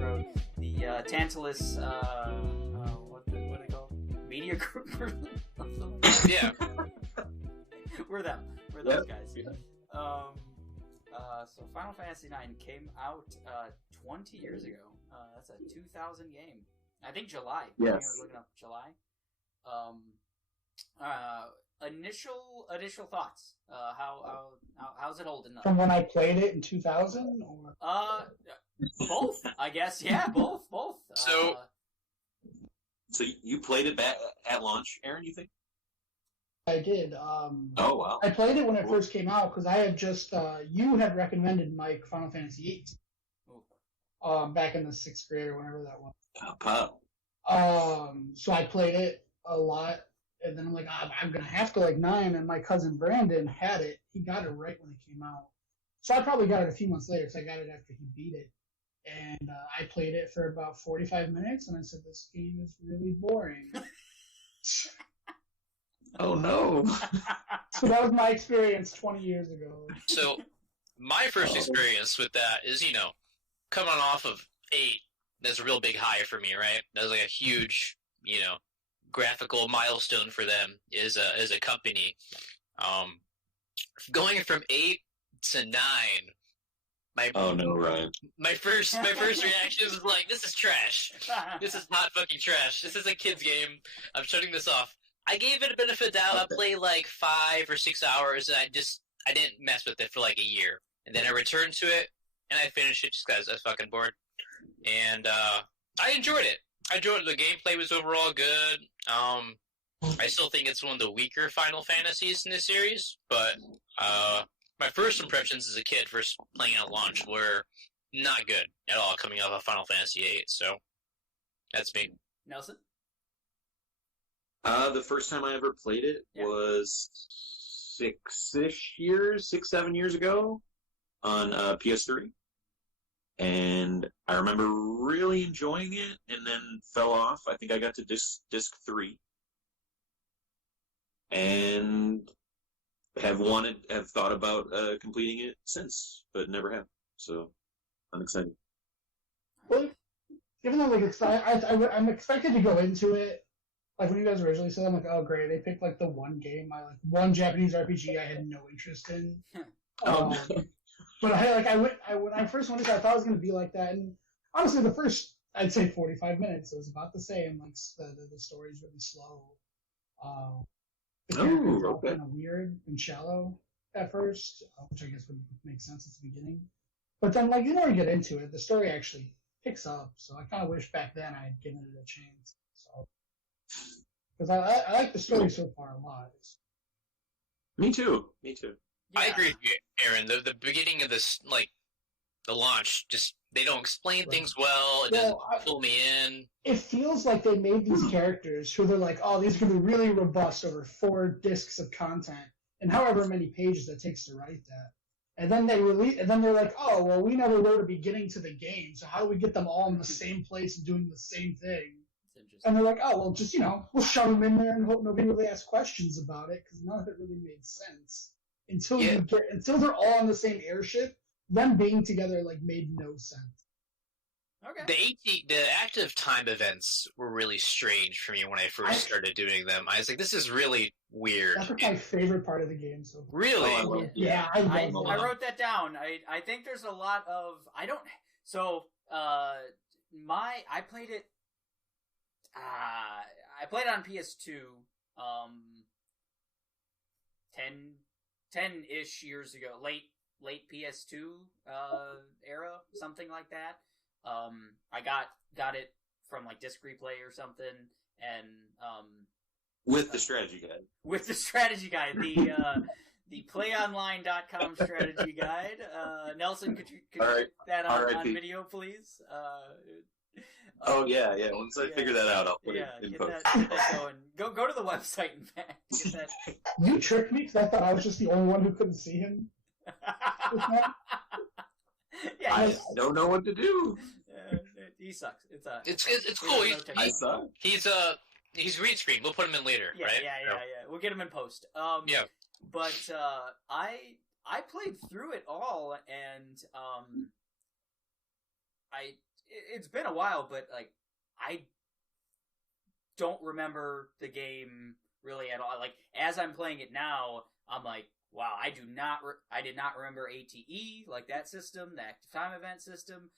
wrote the Tantalus, what are they called? Media group or something? Yeah. We're them. We're those Yep. guys. So Final Fantasy IX came out 20 years ago. That's a 2000 game. I think July. I think I was looking up July. Initial thoughts. How's it holding up? From when I played it in 2000, or Both, I guess. Yeah, both. So- So you played it back at launch, Aaron, you think? I did. Oh, wow. I played it when it first came out because I had just you had recommended Mike Final Fantasy VIII, back in the 6th grade or whenever that was. Pop. So I played it a lot, and then I'm like, I'm gonna have to like 9, and my cousin Brandon had it. He got it right when it came out, so I probably got it a few months later because I got it after he beat it. And I played it for about 45 minutes, and I said, this game is really boring. Oh, no. So that was my experience 20 years ago. So, my first experience with that is, coming off of 8, that's a real big high for me, right? That was like a huge, graphical milestone for them as a company. Going from 8 to 9, Oh, no, Ryan. my first reaction was like, this is trash. This is hot fucking trash. This is a kid's game. I'm shutting this off. I gave it a benefit of doubt. I played like 5 or 6 hours, and I didn't mess with it for like a year. And then I returned to it, and I finished it just because I was fucking bored. And I enjoyed it. The gameplay was overall good. I still think it's one of the weaker Final Fantasies in the series, but my first impressions as a kid, first playing at launch, were not good at all coming off of Final Fantasy VIII, so that's me. Nelson? The first time I ever played it was 7 years ago on PS3. And I remember really enjoying it and then fell off. I think I got to disc 3. And have thought about completing it since, but never have. So I'm excited. Well, even though like I'm expected to go into it, like when you guys originally said, I'm like, oh great, they picked like the one game one Japanese RPG I had no interest in. But when I first went into it, I thought it was going to be like that, and honestly, the first I'd say 45 minutes it was about the same. Like the story's really slow. The characters are all kind of weird and shallow at first, which I guess would make sense at the beginning. But then, like, the more you get into it, the story actually picks up. So I kind of wish back then I had given it a chance. So, because I like the story so far a lot. Me too. Yeah. I agree with you, Aaron. The beginning of this, like, the launch, just, they don't explain things well. It doesn't pull me in. It feels like they made these characters who they're like, oh, these are going to be really robust over 4 discs of content, and however many pages it takes to write that. And then they're like, oh, well, we never wrote a beginning to the game, so how do we get them all in the same place and doing the same thing? And they're like, oh, well, just, we'll shove them in there and hope nobody really asks questions about it, because none of it really made sense. Until they're all on the same airship, them being together, like, made no sense. Okay. The active time events were really strange for me when I first started doing them. I was like, this is really weird. That's my favorite part of the game so far. Really? I wrote that down. I think there's a lot of I played it on PS2 10-ish years ago, late PS2 era, something like that. I got it from like Disc Replay or something, and with the strategy guide. With the strategy guide, the playonline.com strategy guide. Nelson, could you put that on video, please? Oh yeah. Once I figure that out, I'll put it in post. Get that going. Go to the website, in fact. Get that. You tricked me because I thought I was just the only one who couldn't see him. Yeah, I don't know what to do. He sucks. It's cool. I suck. He's green screen. We'll put him in later, right? Yeah. We'll get him in post. Yeah. But I played through it all, and it's been a while, but like I don't remember the game really at all. Like as I'm playing it now, I'm like, wow, I did not remember ATE, like that system, the active time event system.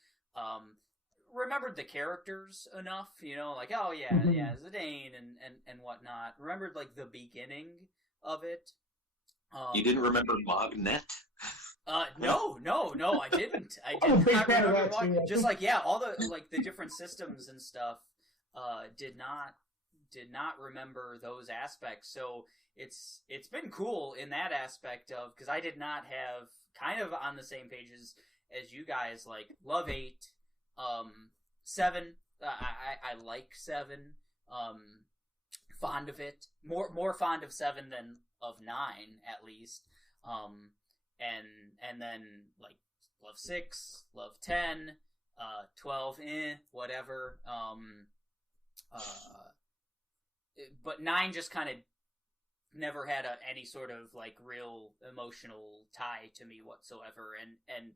Remembered the characters enough, like, oh yeah, Zidane and whatnot. Remembered like the beginning of it. You didn't remember Mognet? No, I didn't. I I'm a did big not fan of remember that, too. just like all the like the different systems and stuff. Did not remember those aspects. So it's been cool in that aspect of, because I did not have, kind of on the same pages as you guys, like love 8, 7. I like 7. Fond of it. More fond of 7 than of 9 at least. And then like love 6, love 10, 12, whatever. But 9 just kind of never had any sort of like real emotional tie to me whatsoever, and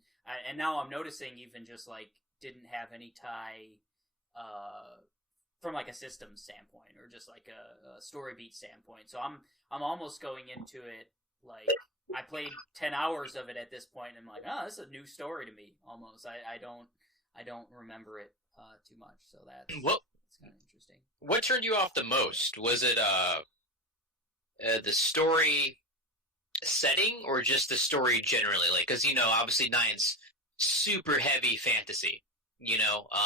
now I'm noticing even just like didn't have any tie from like a system standpoint or just like a story beat standpoint. So I'm almost going into it like I played 10 hours of it at this point, and I'm like, oh, this is a new story to me almost. I don't remember it too much, so that's kind of interesting. What turned you off the most? Was it the story setting, or just the story generally? Like, because obviously 9's super heavy fantasy.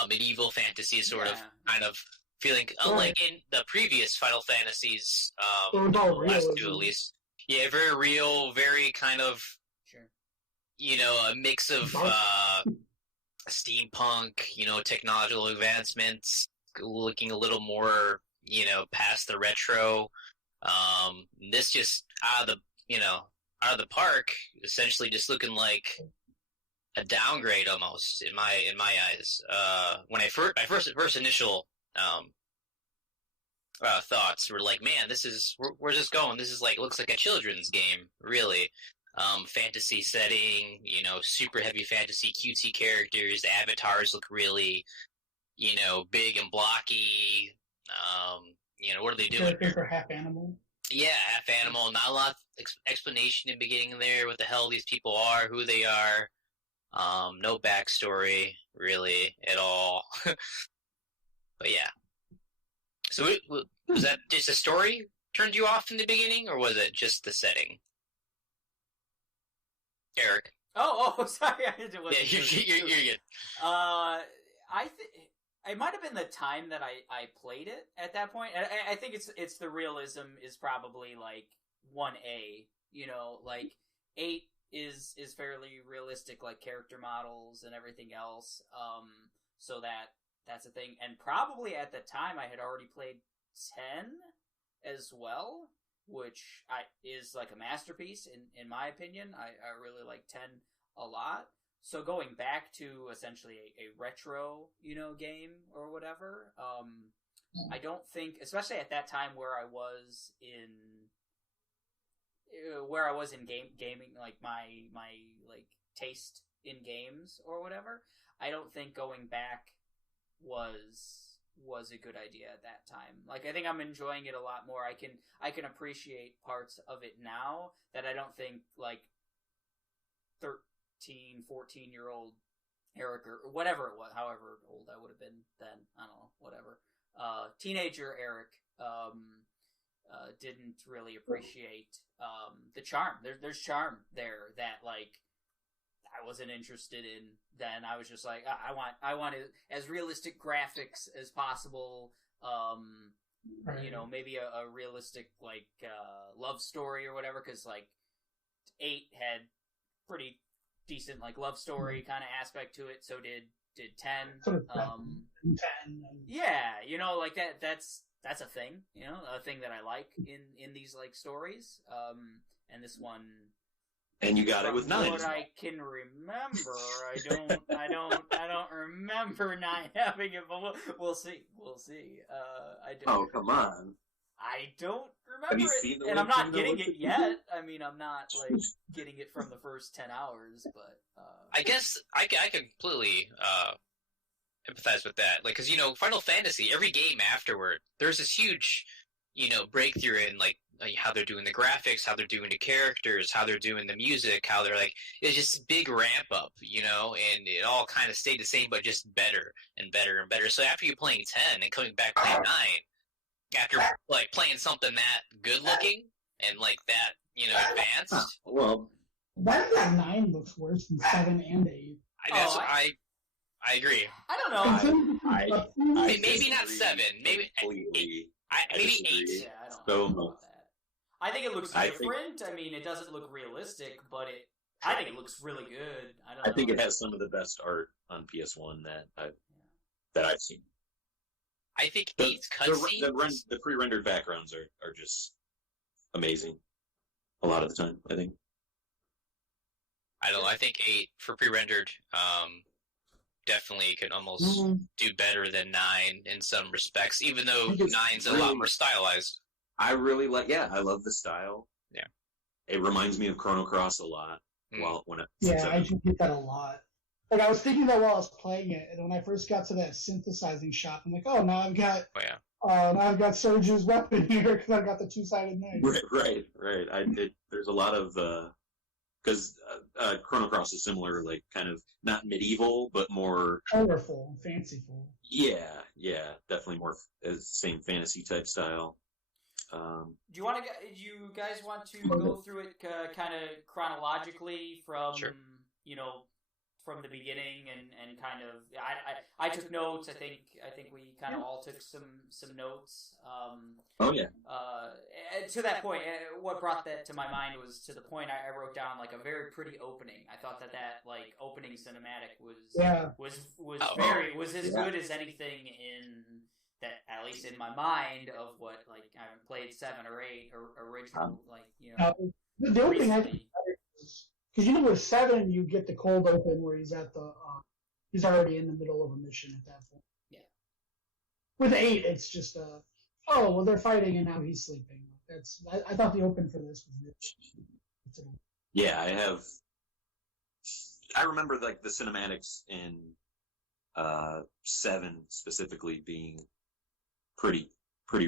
Medieval fantasy sort of kind of feeling, unlike in the previous Final Fantasies, last two at least. Yeah, very real, very kind of, a mix of steampunk, technological advancements, looking a little more, past the retro. This just out of the park, essentially just looking like a downgrade almost in my eyes. When my first initial thoughts were like, man, where's this going? This is like, looks like a children's game, really. Fantasy setting, super heavy fantasy, cutesy characters. The avatars look really, big and blocky. What are they doing? Characters are half animal. Yeah, half animal. Not a lot of explanation in the beginning there. What the hell these people are, who they are. No backstory really at all. But yeah. So was that just the story turned you off in the beginning, or was it just the setting? Eric. Oh, sorry. You're good. I think it might have been the time that I played it at that point. I think it's the realism is probably like 1A. Like 8 is fairly realistic, like character models and everything else. So that's a thing. And probably at the time I had already played 10 as well, which is like a masterpiece in my opinion. I really like 10 a lot. So going back to essentially a retro, game or whatever, I don't think, especially at that time where I was in gaming, like my like taste in games or whatever, I don't think going back was a good idea at that time. Like, I think I'm enjoying it a lot more. I can appreciate parts of it now that I don't think like 13, 14-year-old Eric or whatever it was, however old I would have been then, I don't know, whatever. Teenager Eric didn't really appreciate the charm. There's charm there that like I wasn't interested in then. I was just like, I want as realistic graphics as possible. Maybe a realistic like love story or whatever, because like 8 had pretty decent like love story kind of aspect to it. So did 10. Sort of 10. Yeah, like that's a thing, a thing that I like in these like stories. And this one. And you got it with 9. What I can remember, I don't remember 9 having it, but we'll see. I don't. Oh, come on. I don't remember it, and I'm not getting it yet. I mean, I'm not like getting it from the first 10 hours, but I guess I completely empathize with that. Like, because Final Fantasy, every game afterward, there's this huge, breakthrough in like how they're doing the graphics, how they're doing the characters, how they're doing the music, how they're like it's just a big ramp up, and it all kind of stayed the same, but just better and better and better. So after you playing 10 and coming back playing 9, after like playing something that good looking and like that, advanced. Well, why does that 9 looks worse than 7 and 8? I agree. I don't know. Maybe not 7. Maybe completely. maybe 8. Yeah, I don't know about that. I think it looks I different. I mean, it doesn't look realistic, but I think it looks really good. I think it has some of the best art on PS1 that I've seen. I think 8's cutscenes. The pre-rendered backgrounds are just amazing. A lot of the time, I think. I don't know. I think 8 for pre-rendered definitely could almost do better than 9 in some respects, even though 9's a lot more stylized. I really I love the style. Yeah. It reminds me of Chrono Cross a lot. I do get that a lot. Like, I was thinking that while I was playing it, and when I first got to that synthesizing shop, I'm like, oh, now I've got Surge's weapon here because I've got the two-sided knife. Right. There's a lot of because Chrono Cross is similar, like kind of not medieval, but more colorful, fanciful. Yeah, definitely more same fantasy type style. Do you guys want to go through it kind of chronologically from Sure. From the beginning and kind of I took notes. I think we kind of all took some notes. Oh yeah. To that point, what brought that to my mind was to the point I wrote down like a very pretty opening. I thought that like opening cinematic was as good as anything in that, at least in my mind, of what like I haven't played 7 or 8 or original the opening I think because with 7 you get the cold open where he's at the he's already in the middle of a mission at that point. Yeah. With 8 it's just they're fighting and now he's sleeping. I thought the open for this was good. Yeah, I remember like the cinematics in 7 specifically being pretty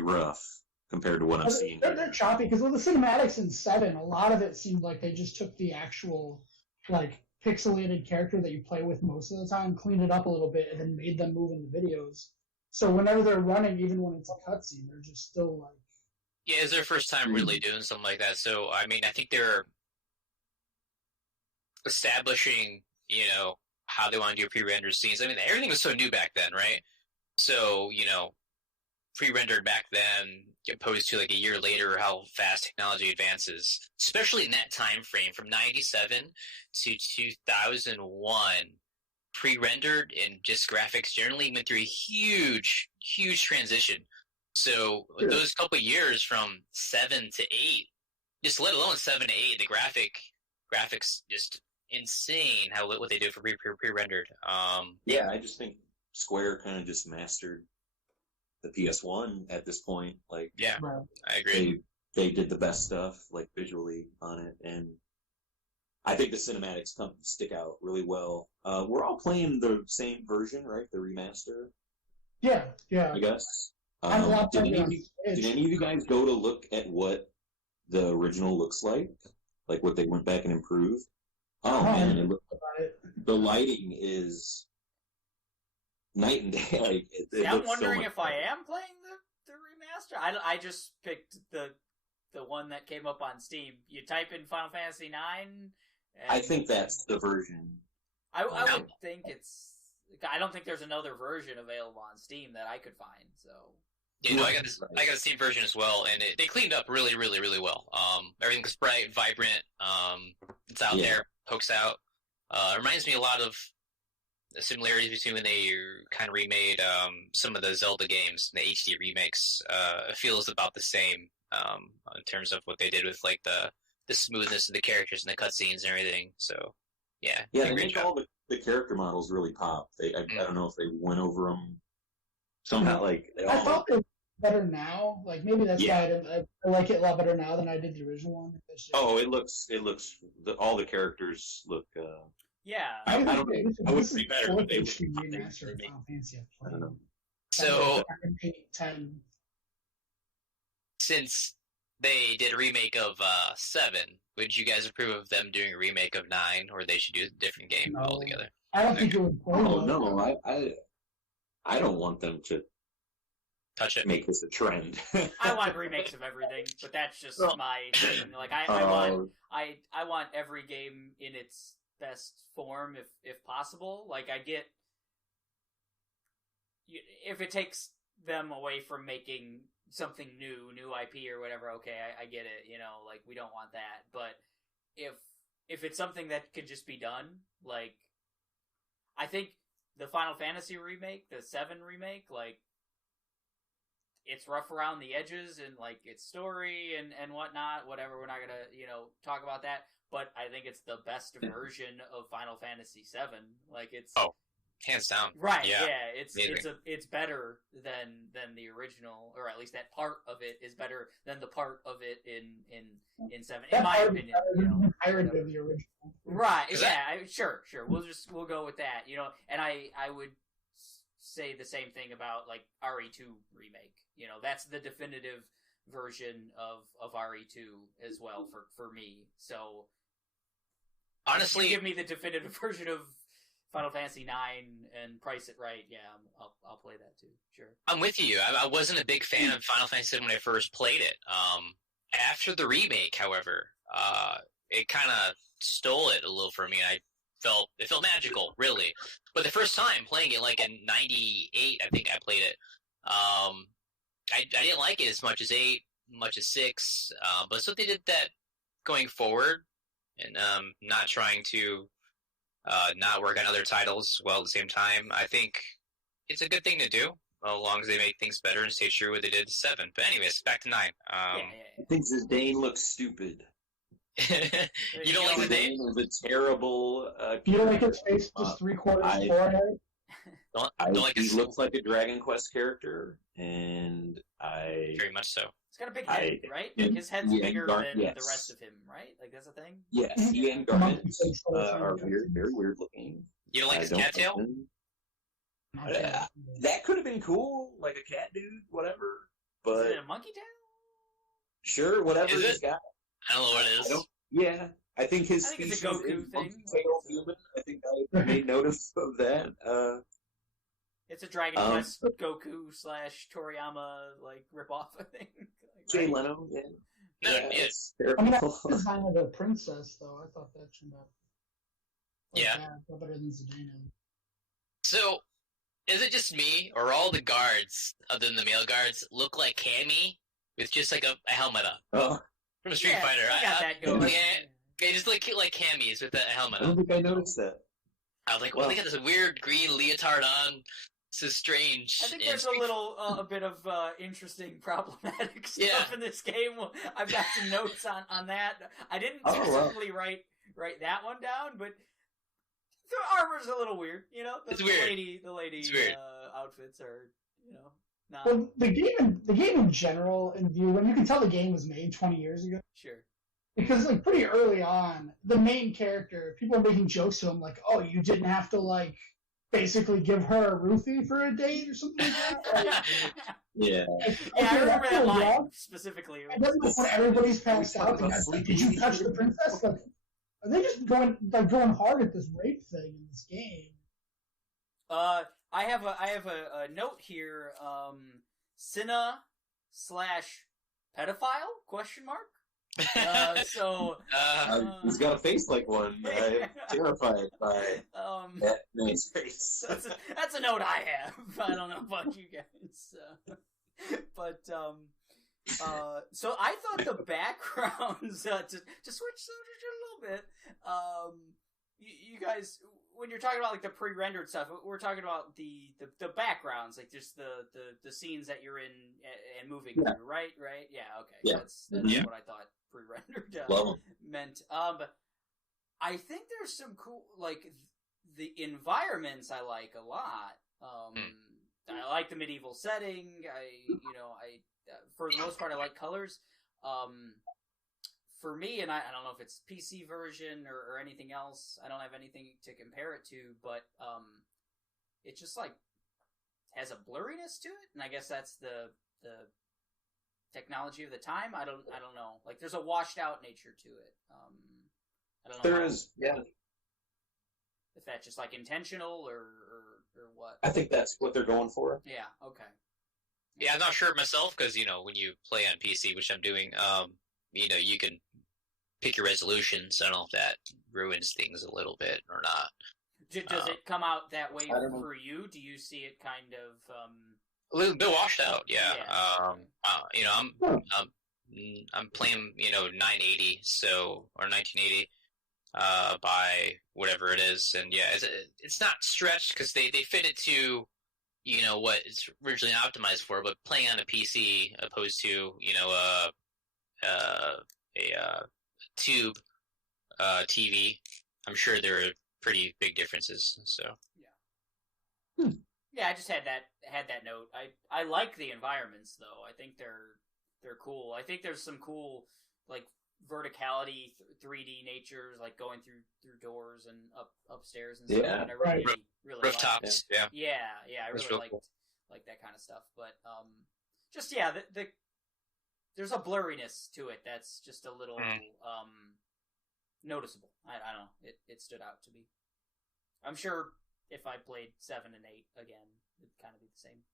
rough compared to what I'm seeing. They're choppy because with the cinematics in 7, a lot of it seemed like they just took the actual like pixelated character that you play with most of the time, cleaned it up a little bit, and then made them move in the videos. So whenever they're running, even when it's a cutscene, they're just still like. Yeah, it's their first time really doing something like that. So I mean, I think they're establishing, how they want to do pre-rendered scenes. I mean, everything was so new back then, right? So pre-rendered back then opposed to like a year later how fast technology advances, especially in that time frame from 97 to 2001. Pre-rendered and just graphics generally went through a huge transition. So those couple of years from 7 to 8, just let alone 7 to 8, the graphics just insane what they do for pre-rendered. I just think Square kind of just mastered the PS1 at this point. Like, yeah, I agree. They did the best stuff, like visually on it, and I think the cinematics stick out really well. We're all playing the same version, right? The remaster. Yeah. I guess. Did any of you guys go to look at what the original looks like what they went back and improved? Oh man, the lighting is night and day. I'm wondering if I am playing the remaster. I just picked the one that came up on Steam. You type in Final Fantasy 9. I think that's the version. I would think it's. I don't think there's another version available on Steam that I could find. So. Yeah, I got the Steam version as well, and they cleaned up really, really, really well. Everything's bright, vibrant. It's out there, pokes out. It reminds me a lot of the similarities between when they kind of remade some of the Zelda games, the HD remakes. It feels about the same in terms of what they did with like the smoothness of the characters and the cutscenes and everything. So, yeah. Yeah, they make all the character models really pop. I don't know if they went over them somehow. I thought they were better now. Like maybe that's why I like it a lot better now than I did the original one. Oh, it looks. All the characters look Yeah. I don't know. I would This be is better, fourth but they would. HD remaster of Final Fantasy I've I don't played. know. So 8, 10. since they did a remake of 7, would you guys approve of them doing a remake of 9, or they should do a different game No. altogether? I don't think it would play Oh well. no, I don't want them to Touch it. make this a trend. I want remakes of everything, but that's just Oh. my thing. Like I want every game in its best form if possible. Like I get if it takes them away from making something new IP or whatever, okay, I get it, like we don't want that. But if it's something that could just be done, like I think the Final Fantasy remake, the 7 remake, like it's rough around the edges and like its story and whatnot, whatever, we're not gonna, talk about that. But I think it's the best version of Final Fantasy 7. Like it's hands down. Right, Yeah. It's better than the original, or at least that part of it is better than the part of it in 7, in my opinion. Irony of the original. Right, yeah, sure. We'll go with that, and I would say the same thing about like RE2 remake. That's the definitive version of RE2 as well for me. So honestly, give me the definitive version of Final Fantasy 9 and price it right. Yeah, I'll play that too. Sure. I'm with you. I wasn't a big fan of Final Fantasy when I first played it. After the remake, however, it kind of stole it a little from me. It felt magical, really. But the first time playing it, like in '98, I think I played it. I didn't like it as much as 8, much as 6. But so they did that going forward, and not trying to not work on other titles while at the same time. I think it's a good thing to do, as long as they make things better and stay true what they did to 7. But anyways, back to 9. I think Zidane looks stupid. You don't like Zidane? Zidane is a terrible. You don't like his face just 3/4 forehead? He looks like a Dragon Quest character, and very much so. He's got a big head, right? Like his head's bigger than the rest of him, right? Like that's a thing. Yes, he and Garnet are very weird looking. You don't like his cattail? That could have been cool, like a cat dude, whatever. But is it a monkey tail? Sure, whatever he's got. I don't know what it is. Yeah, I think his species is a Goku thing. Monkey-tail human. I think I made notice of that. It's a Dragon Quest Goku / Toriyama like ripoff, I think. Jay Leno, yeah. It's I mean, that's the design of the princess, though. I thought that turned out. Better than Zidane. So, is it just me, or all the guards, other than the male guards, look like Cammy with just like a helmet on? Oh. From Street Fighter. I got that going. They just look like Cammies with that helmet on. I don't think I noticed that. I was like, well, they got this weird green leotard on. This is strange. I think there's a bit of interesting problematic stuff in this game. I've got some notes on that. I didn't specifically write that one down, but the armor's a little weird. It's weird. The lady outfits are, not. Well, the game in general, in view, when you can tell the game was made 20 years ago. Sure. Because like pretty early on, the main character, people are making jokes to him like, "Oh, you didn't have to like." Basically give her a roofie for a date or something like that. Like, yeah. I remember that line specifically. And then when everybody's passed out, the guy's like, did you touch the princess? Like, are they just going hard at this rape thing in this game? I have a note here. Cinna / pedophile ? He's got a face like one. I'm terrified by that man's face. That's a note I have. I don't know about you guys, but so I thought the backgrounds to switch subject a little bit. You guys, when you're talking about like the pre-rendered stuff, we're talking about the backgrounds, like just the scenes that you're in and moving through, right? Yeah, okay. Yeah. That's what I thought pre-rendered meant. I think there's some cool, like the environments I like a lot. I like the medieval setting. I for the most part, I like colors. for me, and I don't know if it's PC version or anything else. I don't have anything to compare it to, but it just like has a blurriness to it, and I guess that's the technology of the time. I don't know. Like there's a washed out nature to it. I don't know. There is, yeah. If that's just like intentional or what. I think that's what they're going for. Yeah. Okay. Yeah, I'm not sure myself because when you play on PC, which I'm doing, you can pick your resolutions. I don't know if that ruins things a little bit or not. Does it come out that way for you? Do you see it kind of a little bit washed out? Yeah. Okay. I'm playing 980 or 1980 by whatever it is, and yeah, it's not stretched because they fit it to what it's originally optimized for, but playing on a PC opposed to a tube TV, I'm sure there are pretty big differences. So yeah, I just had that note. I like the environments though. I think they're cool. I think there's some cool like verticality, 3D natures, like going through doors and upstairs and stuff. Yeah, and I really rooftops. Liked. Yeah, I really liked that kind of stuff. But just the there's a blurriness to it that's just a little noticeable. I don't know. It stood out to me. I'm sure if I played 7 and 8 again, it'd kind of be the same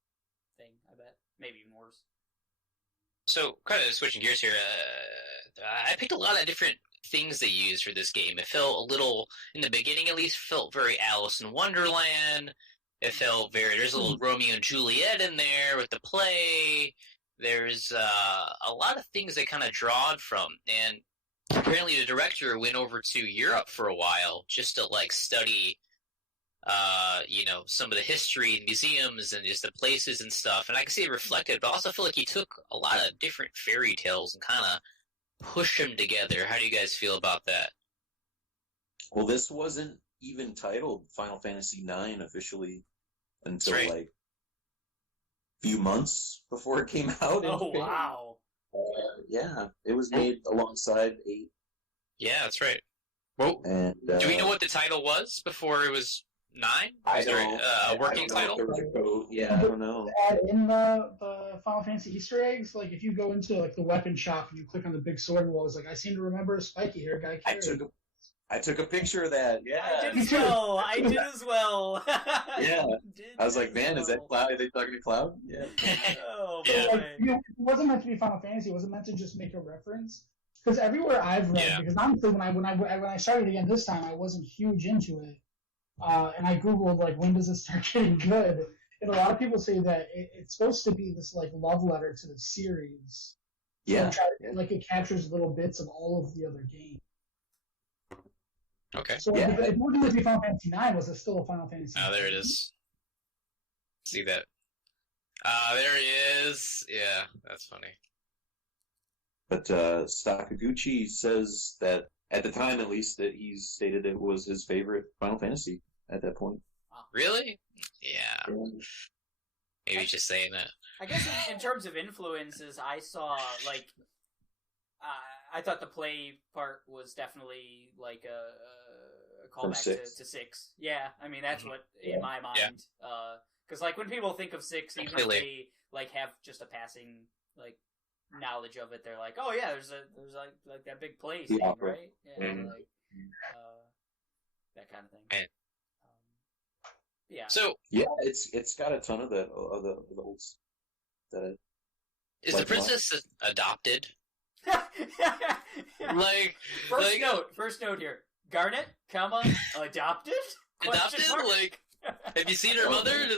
thing. I bet, maybe even worse. So, kind of switching gears here, I picked a lot of different things they used for this game. It felt a little, in the beginning at least, felt very Alice in Wonderland. It felt there's a little Romeo and Juliet in there with the play. There's a lot of things they kind of drawed from. And apparently the director went over to Europe for a while just to, like, study some of the history and museums and just the places and stuff. And I can see it reflected, but I also feel like he took a lot of different fairy tales and kind of pushed them together. How do you guys feel about that? Well, this wasn't even titled Final Fantasy IX officially until like a few months before it came out. Oh, wow. Yeah, it was made alongside 8. Yeah, that's right. Well, and, do we know what the title was before it was 9? I was there a working title? Yeah, I don't know. Add in the Final Fantasy Easter eggs. Like if you go into like the weapon shop and you click on the big sword wall, it's like I seem to remember a spiky hair guy carrying. I took a picture of that. Yeah, I did as well. Yeah, I was like, man, is that Cloud? Are they talking to Cloud? Yeah. Oh Yeah. boy. Like, it wasn't meant to be Final Fantasy. It wasn't meant to just make a reference. Because everywhere I've read, because honestly, when I started again this time, I wasn't huge into it. And I googled like when does it start getting good, and a lot of people say that it's supposed to be this like love letter to the series. Yeah, like it captures little bits of all of the other games. Okay. So if it wasn't to be Final Fantasy IX, was it still a Final Fantasy? Oh, there it is. See that? There he is. Yeah, that's funny. But Sakaguchi says that at the time, at least, that he stated it was his favorite Final Fantasy at that point. Really? Yeah. Maybe just saying that. I guess in terms of influences, I saw like I thought the play part was definitely like a callback to 6. Yeah, I mean that's what in my mind. Because like when people think of 6, even if they like have just a passing like knowledge of it, they're like, oh yeah, there's like that big play scene, right? Yeah, like that kind of thing. Yeah. So yeah, it's got a ton of the old that. Is the princess adopted? First note here. Garnet, adopted? Adopted? Like, have you seen her mother?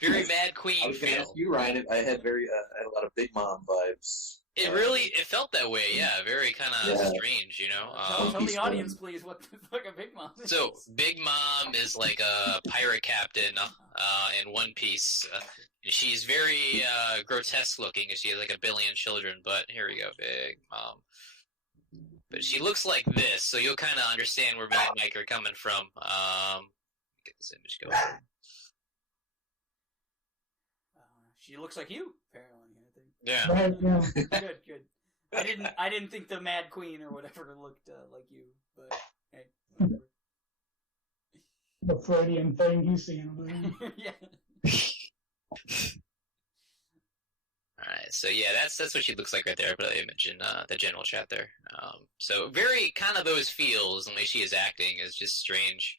Very Mad Queen. I was going to ask you, Ryan. I had a lot of Big Mom vibes. It felt that way, yeah. Very kind of strange, you know. Tell the audience, please, what the fuck a Big Mom is. So, Big Mom is like a pirate captain in One Piece. She's very grotesque looking, and she has like 1 billion children. But here we go, Big Mom. But she looks like this, so you'll kind of understand where me and Mike are coming from. Get this image going. She looks like you, apparently. I think. Yeah. Good. I didn't think the Mad Queen or whatever looked like you, but hey, whatever. The Freudian thing he's seeing. Yeah. Alright, so yeah, that's what she looks like right there, but I mentioned the general chat there. So very kind of those feels, the way she is acting is just strange.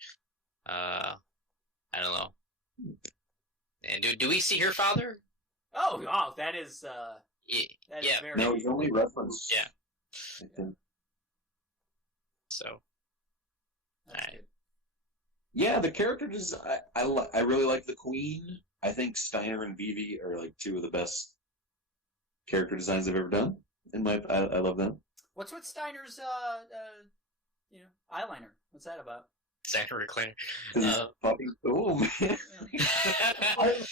I don't know. And do we see her father? Oh, wow, that is yeah. very... No, he's only referenced. Yeah. I think. So. That's Alright. good. Yeah, the character design. I really like the Queen. I think Steiner and Vivi are like two of the best character designs I've ever done. I love them. What's with Steiner's eyeliner? What's that about? Steiner recliner. Fucking cool, man. I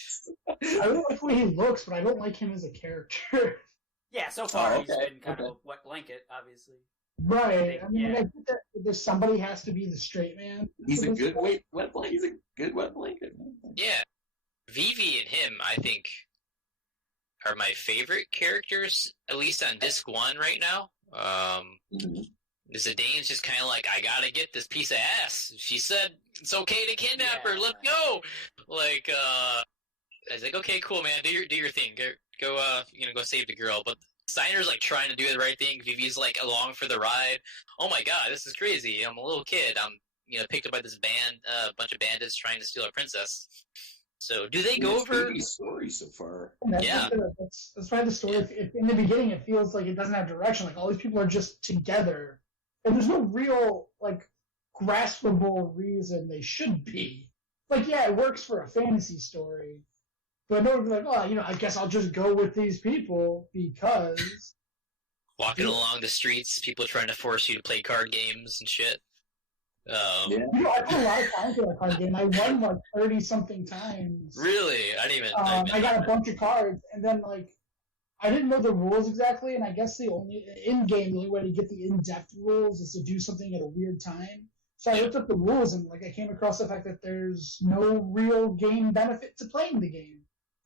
don't like the way he looks, but I don't like him as a character. Yeah, so far he's okay, been kind of a wet blanket, obviously. Right. I mean, Yeah. I think that somebody has to be the straight man. He's a for this good stuff. wet blanket. He's a good wet blanket. Yeah. Vivi and him, I think, are my favorite characters, at least on disc 1 right now. Zidane's just kind of like, I gotta get this piece of ass. She said it's okay to kidnap her. Let's go. Like, I was like, okay, cool, man. Do your thing. Go save the girl. But Steiner's like trying to do the right thing. Vivi's like along for the ride. Oh my god, this is crazy. I'm a little kid. I'm picked up by this bunch of bandits trying to steal our princess. So do they go over? Vivi's story so far. Yeah. That's why the story. If in the beginning, it feels like it doesn't have direction. Like all these people are just together, and there's no real like graspable reason they should be. Like, yeah, it works for a fantasy story, but no one's like, oh, I guess I'll just go with these people because Walking along the streets, people trying to force you to play card games and shit. Yeah. I put a lot of time into that card game. I won like 30-something times. Really? I didn't even. I got a bunch of cards, and then like I didn't know the rules exactly, and I guess the only way to get the in-depth rules is to do something at a weird time. So I looked up the rules, and like I came across the fact that there's no real game benefit to playing the game.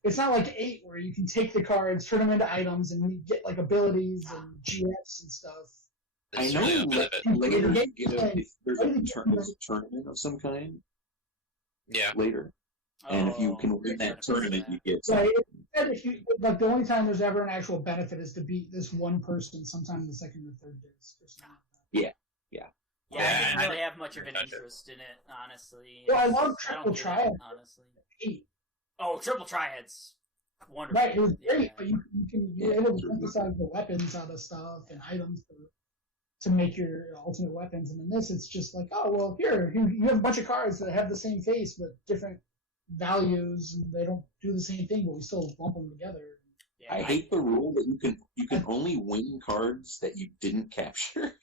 It's not like 8 where you can take the cards, turn them into items, and you get like abilities and GFs and stuff. I know later you get if there's a tournament of some kind. Yeah. Later. And if you can win that tournament, you get Right. If you like, the only time there's ever an actual benefit is to beat this one person sometime in the second or third disc or something like that. Yeah, I didn't really have much of an interest in it, honestly. Well, I love don't Triple get it, Triad. honestly. 8. Oh, Triple Triad's wonderful. Right, it was great, Yeah. but you're able to synthesize the weapons out of stuff and items to make your ultimate weapons. And in this, it's just like, oh, well, here, you have a bunch of cards that have the same face but different values, and they don't do the same thing, but we still lump them together. Yeah, I hate the rule that you can only win cards that you didn't capture.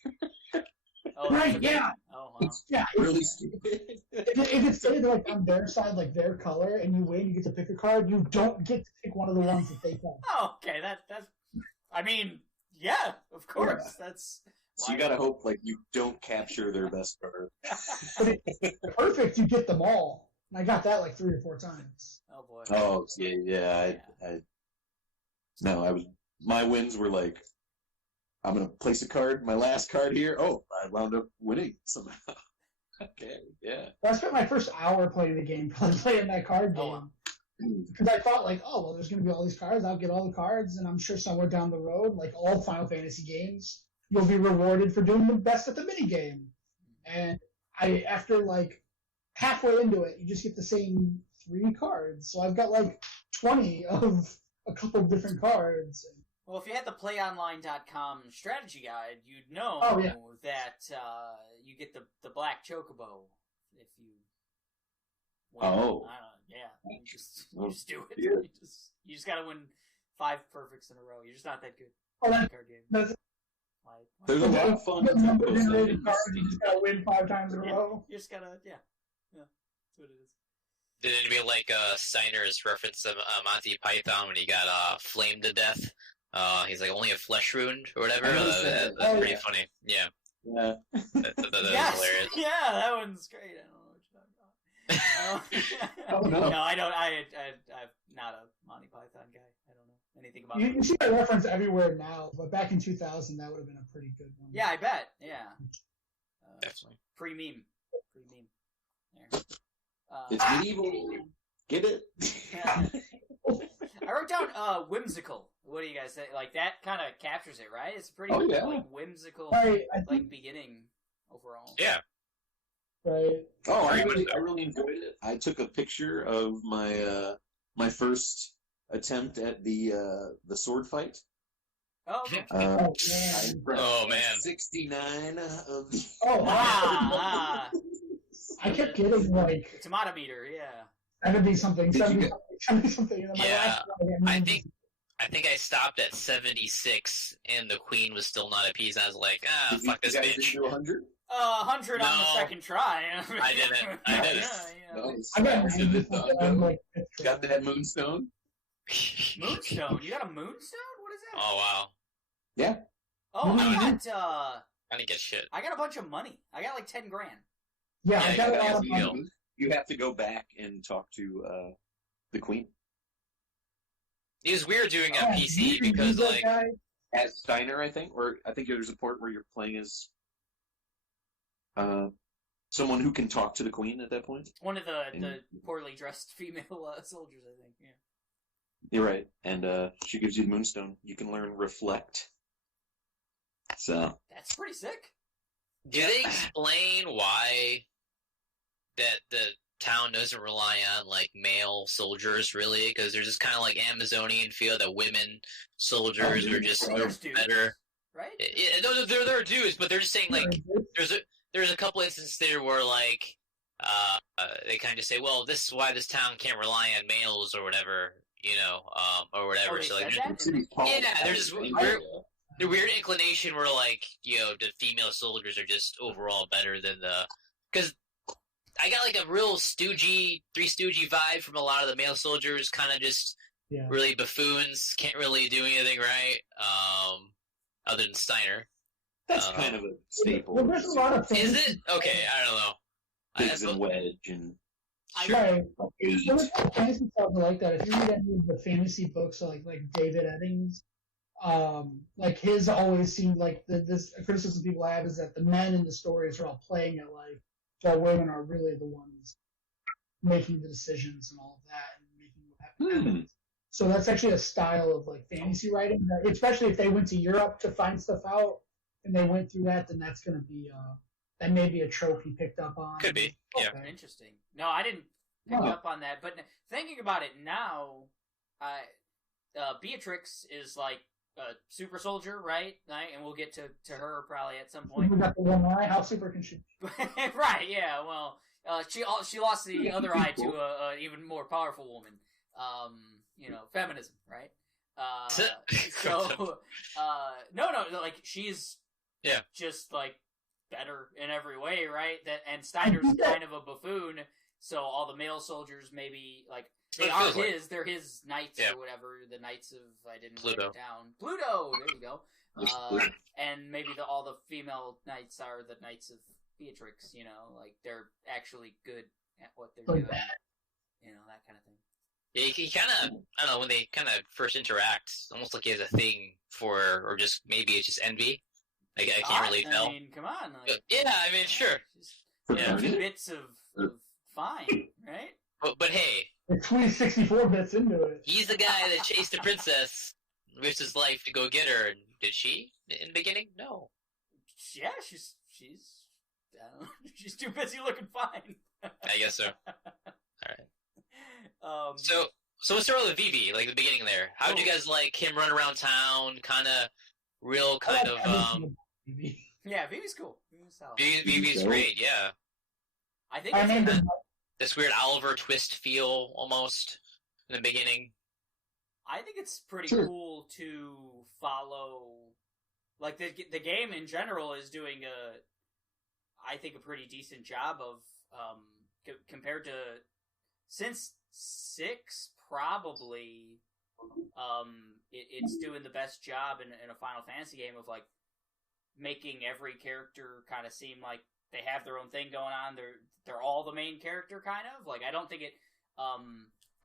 Oh, Right, that's yeah. Oh, wow. It's Yeah, really stupid. if it's stated like on their side, like their color, and you win, you get to pick a card. You don't get to pick one of the ones that they pick. Oh, okay, that's. I mean, yeah, of course. Yeah. That's. So you gotta hope like you don't capture their best card. But it's perfect, you get them all. And I got that like 3 or 4 times. Oh boy. Oh yeah. My wins were like, I'm gonna place a card, my last card here. Oh, I wound up winning somehow. Okay, yeah. I spent my first hour playing the game, probably playing that card Oh, wow. game. Because I thought like, oh well, there's gonna be all these cards. I'll get all the cards, and I'm sure somewhere down the road, like all Final Fantasy games, you'll be rewarded for doing the best at the mini game. And after like halfway into it, you just get the same 3 cards. So I've got like 20 of a couple of different cards. Well, if you had the PlayOnline.com strategy guide, you'd know Oh, yeah. that you get the black chocobo if you. Oh. Yeah. You just do it. Yeah. You just gotta win 5 perfects in a row. You're just not that good. Oh, at the card game. That's There's a lot of fun. the number those generated things. cards. You just gotta win 5 times in a Yeah. row. You just gotta, yeah. That's what it is. Did anybody like Steiner's reference of Monty Python when he got flamed to death? He's like only a flesh wound or whatever. I noticed that. That's Oh, pretty yeah. funny. Yeah, Yeah. that's Yes! hilarious. Yeah, that one's great. I don't know what you're talking about. Oh, no. No, I don't. I'm not a Monty Python guy. I don't know anything about You see that reference everywhere now, but back in 2000, that would have been a pretty good one. Yeah, I bet. Yeah. Definitely. Pre-meme. Pre-meme. There. It's medieval. Get it? I wrote down whimsical. What do you guys think? Like, that kind of captures it, right? It's pretty like whimsical like beginning overall. Yeah. Right. Oh, I really enjoyed it. I took a picture of my my first attempt at the sword fight. Oh, okay. Oh man, 69 of the. Oh wow! I kept getting like tomato meter, yeah. 70 something. Yeah, I think I stopped at 76, and the queen was still not appeased. I was like, fuck this bitch. 100? 100 on the second try. I didn't. Nice. I Got that moonstone. Moonstone? You got a moonstone? What is that? Oh wow. Yeah. Oh, I didn't get shit. I got a bunch of money. I got like 10 grand. Yeah, I got a lot of money. You have to go back and talk to the queen. It was weird doing it on PC because like as Steiner, I think, or I think there's a port where you're playing as someone who can talk to the queen at that point. One of the poorly dressed female soldiers, I think. Yeah. You're right, and she gives you the moonstone. You can learn reflect. So that's pretty sick. Do they explain why that the town doesn't rely on like male soldiers really? Because there's this kind of like Amazonian feel that women soldiers are just better, right? Yeah, no, there are dudes, but they're just saying like there's a couple instances there where like they kind of say, well, this is why this town can't rely on males or whatever, or whatever. So like, there's this the weird inclination where like the female soldiers are just overall better than because I got like a real Three Stoogey vibe from a lot of the male soldiers, kind of just really buffoons, can't really do anything right, other than Steiner. That's kind of a staple. Well, there's a lot of things. Is it? Okay, I don't know. Biggs and Wedge and... Right. Some of the fantasy stuff like that, if you read any of the fantasy books like David Eddings, like his always seemed like this criticism people have is that the men in the stories are all playing it like, while women are really the ones making the decisions and all of that and making what happens. So that's actually a style of like fantasy writing, especially if they went to Europe to find stuff out and they went through that, then that's going to be that may be a trope he picked up on. Could be, yeah. Interesting. No, I didn't pick up on that, but thinking about it now, Beatrix is like a super soldier, right? And we'll get to her probably at some point. We got the one eye. How super can she? Right. Yeah. Well, she lost the other eye to a even more powerful woman. Feminism, right? No, like she's just like better in every way, right? And Steiner's kind of a buffoon, so all the male soldiers maybe like. They're his knights or whatever. The knights of I didn't write it down. Pluto. There you go. And maybe all the female knights are the knights of Beatrix. Like they're actually good at what they're doing. That kind of thing. Yeah, he kind of I don't know when they kind of first interact, almost like he has a thing for, or just maybe it's just envy. Like I can't really tell. I mean, come on. Like, yeah, I mean, sure. A few bits of fine, right? But hey. It's 64 bits into it. He's the guy that chased the princess, risked his life to go get her. And did she in the beginning? No. Yeah, she's too busy looking fine. I guess so. All right. So let's start with Vivi, like the beginning there. How did you guys like him run around town? Yeah, Vivi's cool. Vivi's great. Yeah. I think this weird Oliver Twist feel almost in the beginning. I think it's pretty cool to follow. Like the game in general is doing I think a pretty decent job of compared to since 6 probably. It's doing the best job in a Final Fantasy game of like making every character kind of seem like they have their own thing going on. They're all the main character, kind of. Like, I don't think it...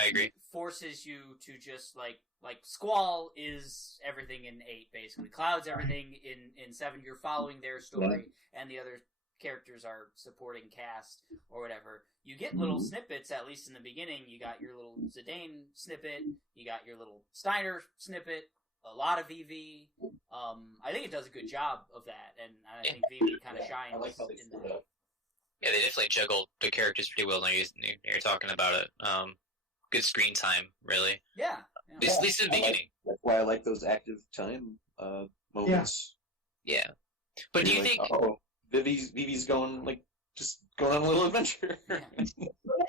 I agree. forces you to just like Squall is everything in 8 basically. Cloud's everything in 7. You're following their story, and the other characters are supporting cast or whatever. You get little snippets, at least in the beginning. You got your little Zidane snippet, you got your little Steiner snippet, a lot of VV. I think it does a good job of that, and I think VV kind of shines I like how they in split that. up. Yeah, they definitely juggled the characters pretty well. Now you're talking about it. Good screen time, really. Yeah. At least in the beginning. That's why I like those active time moments. Yeah. But do you think? Oh, Vivi's going just going on a little adventure.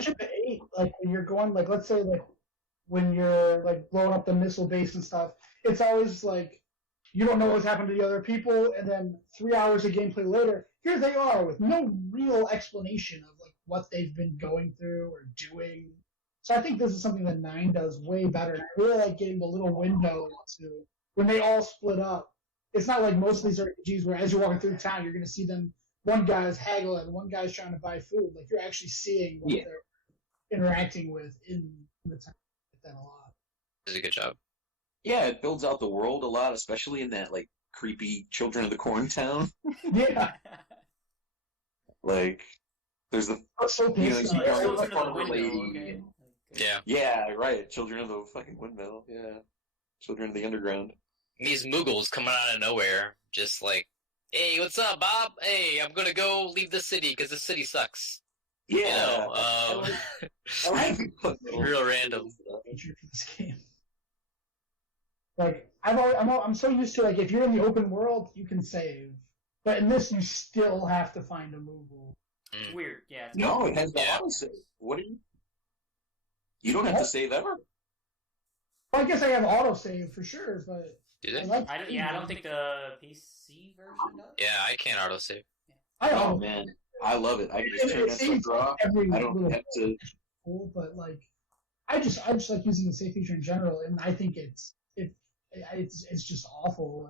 Ship 8, like when you're going, like let's say like when you're like blowing up the missile base and stuff, it's always like you don't know what's happened to the other people, and then 3 hours of gameplay later, here they are with no real explanation of like what they've been going through or doing. So I think this is something that 9 does way better. And I really like getting the little window to when they all split up. It's not like most of these RPGs where as you're walking through town, you're going to see them. One guy's haggling, one guy's trying to buy food. Like you're actually seeing what they're interacting with in the town. I like that a lot. Does a good job. Yeah, it builds out the world a lot, especially in that like creepy Children of the Corn town. Yeah. Like there's the So you pissed see off. Carl, Children the of the farmer Window, lady. okay. Yeah. Yeah, right. Children of the fucking windmill. Yeah, Children of the Underground. These Moogles coming out of nowhere, just like, hey, what's up, Bob? Hey, I'm gonna go leave the city because the city sucks. Yeah, You know, I like real random. Feature for this game. Like I'm so used to like if you're in the open world you can save, but in this you still have to find a Moogle. It's weird, yeah. No, it has the Yeah. autosave. What are you? You don't have to save ever. Well, I guess I have autosave for sure, but Do they? I like. I don't think the PC version does. Yeah, I can't autosave. I Oh don't. man, I love it. I can just turn that saves sucker off. every I don't little have to. cool, but like I just like using the save feature in general, and I think it's just awful.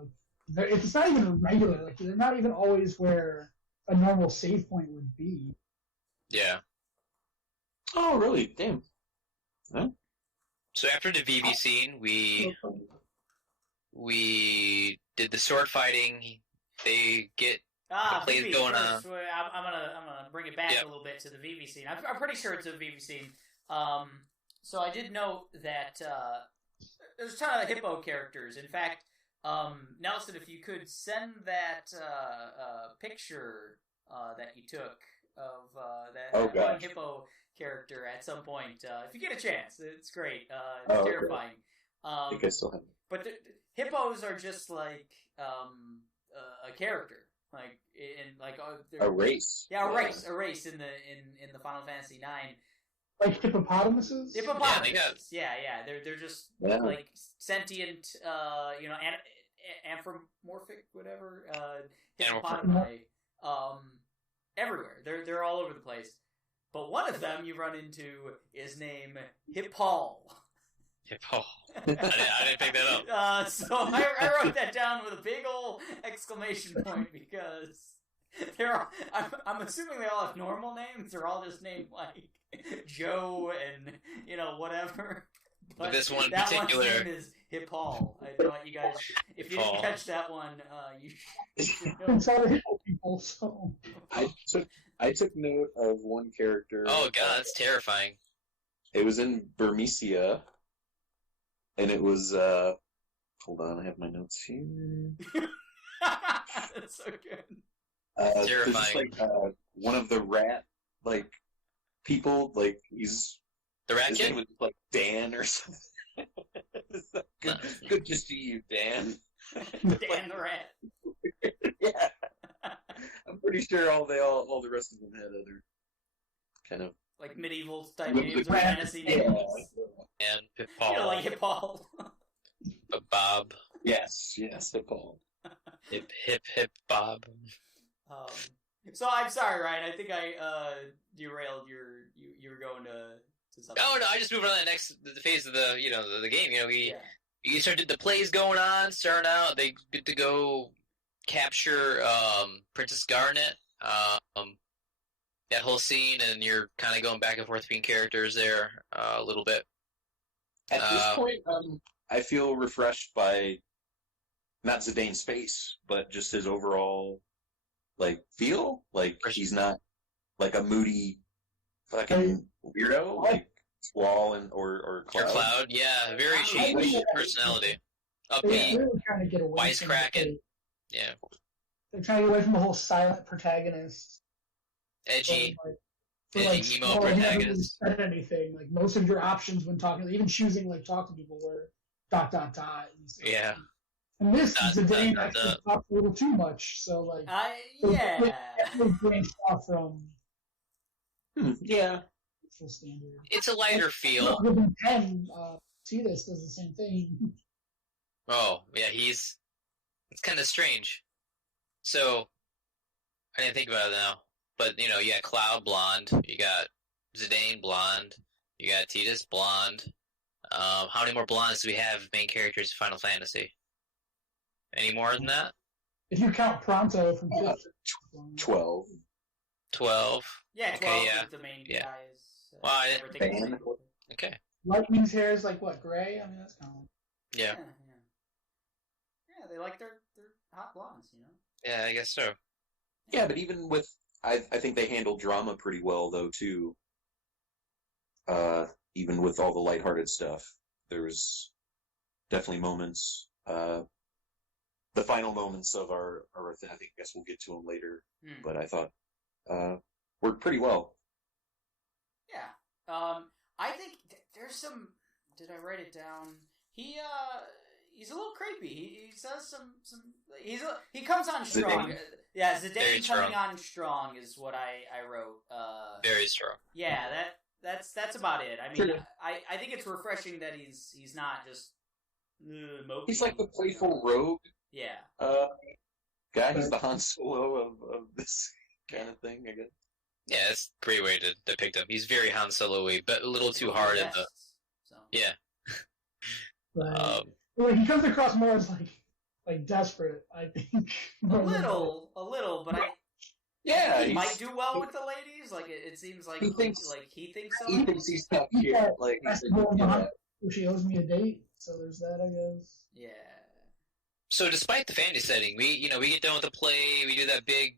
Like it's not even regular. Like they're not even always where a normal save point would be. Yeah. Oh really? Damn. So after the VV scene, we did the sword fighting. They get the plays VV going first. on. I'm gonna bring it back Yep. a little bit to the VV scene. I'm pretty sure it's a VV scene. So I did note that there's a ton of hippo characters. In fact, Nelson, if you could send that picture that you took of that one hippo character at some point, if you get a chance, it's great. It's terrifying. I think I still have it. But the hippos are just like a character, like in like A race. Yeah, a race in the Final Fantasy IX. Like hippopotamuses. Hippopotamuses. Yeah, they're just like sentient, anthropomorphic, whatever. Hippopotami, everywhere. They're all over the place. But one of them you run into is named Hippal. Hippo. I didn't pick that up. So I wrote that down with a big old exclamation point because I'm assuming they all have normal names. They're all just named like Joe and whatever. But this one in that particular one's name is Hippal. I thought you guys, if you didn't catch that one, you should know. It's all hippo people, so. I took note of one character. Oh god, that's terrifying. It was in Burmecia, and it was. Hold on, I have my notes here. That's so good. Terrifying. Just, like, one of the rat people, he's The rat his kid? name was like Dan or something. Good to see you, Dan. Dan the rat. Yeah, I'm pretty sure all the rest of them had other kind of Like medieval type names or fantasy names. And Paul. Like Hippal. Bob. Yes, Paul. Hip Bob. So I'm sorry, Ryan. I think I derailed you were going to something. Oh no, I just moved on to the phase of the the game. You started the plays going on, starting out. They get to go capture Princess Garnet. That whole scene, and you're kind of going back and forth between characters there a little bit. At this point, I feel refreshed by not Zidane's face, but just his overall feel. Like he's not like a moody fucking weirdo like Squall or Cloud. Or Cloud, yeah, very changed personality. Upbeat, really trying to get away wisecracking. Yeah. They're trying to get away from the whole silent protagonist. Edgy. Edgy emo protagonist. Said anything. Like most of your options when talking, even choosing talk to people were ... Yeah. And this Zidane actually talks a little too much, so yeah. branched off from yeah. full standard. It's a lighter feel. Within 10, Tantalus does the same thing. Oh, yeah, it's kind of strange. So, I didn't think about it now. But, you got Cloud blonde, you got Zidane blonde, you got Tidus blonde. How many more blondes do we have main characters in Final Fantasy? Any more than that? If you count Pronto from 12. 12. Yeah, 12 okay, yeah. is the main yeah. guys. Well, I didn't Okay. Lightning's hair is gray? I mean, that's kind of Yeah. Yeah, they like their hot blondes, Yeah, I guess so. Yeah, but even with... I think they handled drama pretty well, though, too. Even with all the lighthearted stuff. There was definitely moments... the final moments of our I guess we'll get to them later, but I thought worked pretty well. Yeah. I think there's some... Did I write it down? He's a little creepy. He says some... He comes on strong. Zidane. Yeah, Zidane coming on strong is what I wrote. Very strong. Yeah, that's about it. I mean, I think it's refreshing that he's not just mopey. He's like the playful rogue. Yeah. Guy. He's the Han Solo of this kind of thing, I guess. Yeah, that's a great way to depict him. He's very Han Solo-y, but a little too hard at the... So. Yeah. he comes across more as desperate, I think. A little, but Yeah, he might do well with the ladies. It seems like he thinks so. He thinks he's tough here. She owes me a date, so there's that, I guess. Yeah. So despite the fantasy setting, we get done with the play, we do that big,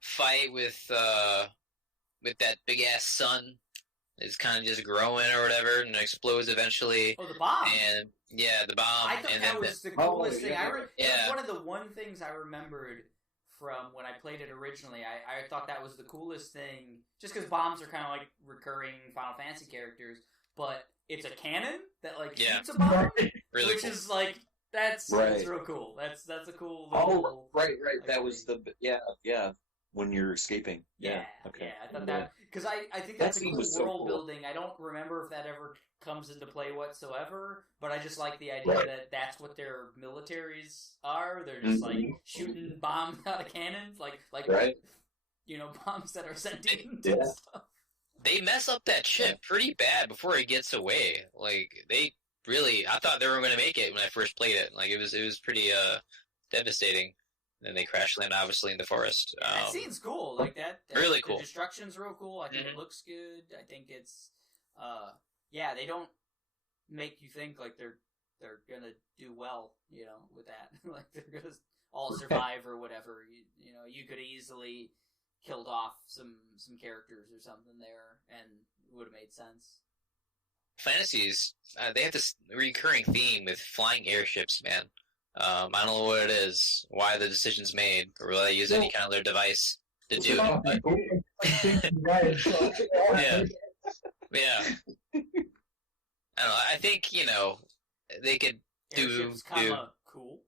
fight with that big ass sun. It's kind of just growing or whatever, and it explodes eventually. Oh, the bomb! And yeah, the bomb. I thought and that was the coolest thing. Yeah. One of the things I remembered from when I played it originally. I thought that was the coolest thing, just because bombs are kind of like recurring Final Fantasy characters, but it's a cannon that shoots a bomb, really which cool. is that's real cool. That's a cool. Little, right. That was the when you're escaping. Yeah. Okay. Yeah, I thought that because I think that's a cool world building. I don't remember if that ever comes into play whatsoever, but I just like the idea that that's what their militaries are. They're just shooting bombs out of cannons, like bombs that are sentient. Yeah. And stuff. They mess up that ship pretty bad before it gets away. They really, I thought they were going to make it when I first played it. It was pretty devastating. Then they crash land, obviously, in the forest. That scene's cool. That really cool. The destruction's real cool. I think it looks good. I think it's, they don't make you think they're gonna do well, with that. They're gonna all survive or whatever. You could easily killed off some characters or something there, and it would have made sense. Fantasies, they have this recurring theme with flying airships, man. I don't know what it is, why the decision's made, or will they use any kind of their device to do it. But... yeah. I don't know, I think, they could do... Cool?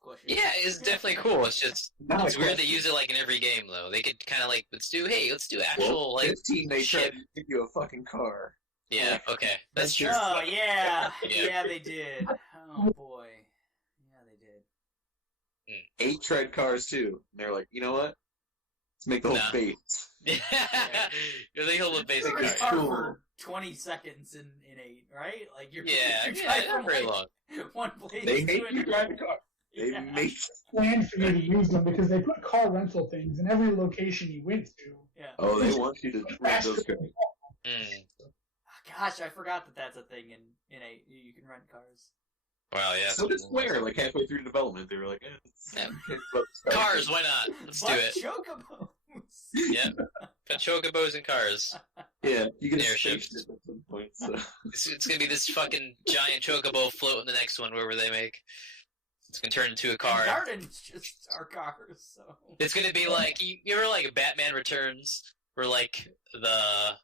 Question. Yeah, it's definitely cool. It's just, it's weird they use it in every game, though. They could kind of let's do actual, this team, they tried to give you a fucking car. Yeah, okay. That's true. Oh, yeah. Yeah, they did. Oh, boy. 8 tread cars too. And they're like, you know what? Let's make the whole base. Yeah, they make a whole basic car for 20 seconds in 8, right? You're not very long. One place. They make you drive a car. They make plan for you to use them because they put car rental things in every location you went to. Yeah. Oh, they want you to rent those cars. Gosh, I forgot that that's a thing in a you can rent cars. Wow, yeah. So did Square, like halfway through development, they were like, Cars, why not? Let's do it. Chocobos. Yeah. Put chocobos and cars. Yeah, you get Airships. at some point. So. It's gonna be this fucking giant chocobo float in the next one, wherever they make. It's gonna turn into a car. And gardens just are cars, so. It's gonna be like you remember like Batman Returns, where like the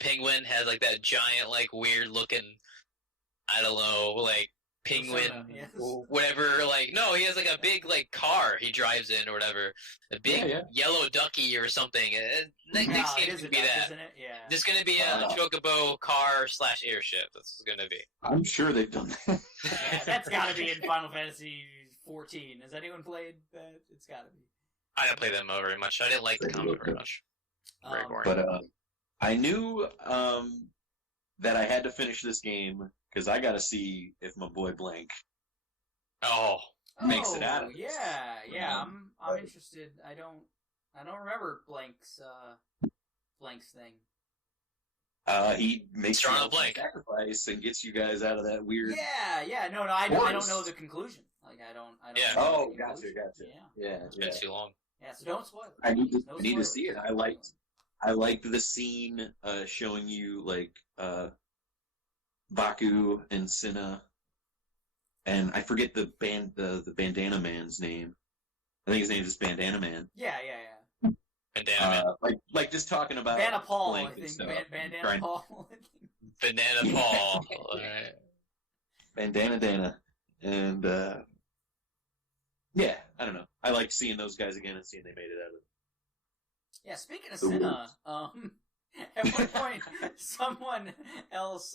penguin has like that giant like weird looking, I don't know, like penguin, Persona, yes. whatever. Like no, he has like a big like car he drives in or whatever, a big yellow ducky or something. Next game is could a be duck, that. isn't it? Yeah. There's gonna be a chocobo car / airship. That's gonna be. I'm sure they've done that. Yeah, that's gotta be in Final Fantasy 14. Has anyone played that? It's gotta be. I didn't play that mode very much. I didn't like the combat very much. Very boring. But I knew that I had to finish this game because I got to see if my boy Blank makes it out of it. Yeah. I'm interested. I don't remember Blank's thing. He makes Strong a Blank sacrifice and gets you guys out of that weird. Yeah. No, I don't know the conclusion. Like I don't. Yeah. Oh, gotcha. Yeah. It's been too long. Yeah, so don't spoil it. I need to spoilers. see it. I liked the scene showing you like Baku and Cinna, and I forget the bandana man's name. I think his name is just Bandana Man. Yeah. Bandana Man. Like just talking about Bandana Paul, I Blank and think. stuff. Bandana Paul. Banana Paul. Alright. Bandana Dana, and yeah, I don't know. I liked seeing those guys again and seeing they made it out of it. Yeah, speaking of Cinna, at one point, someone else,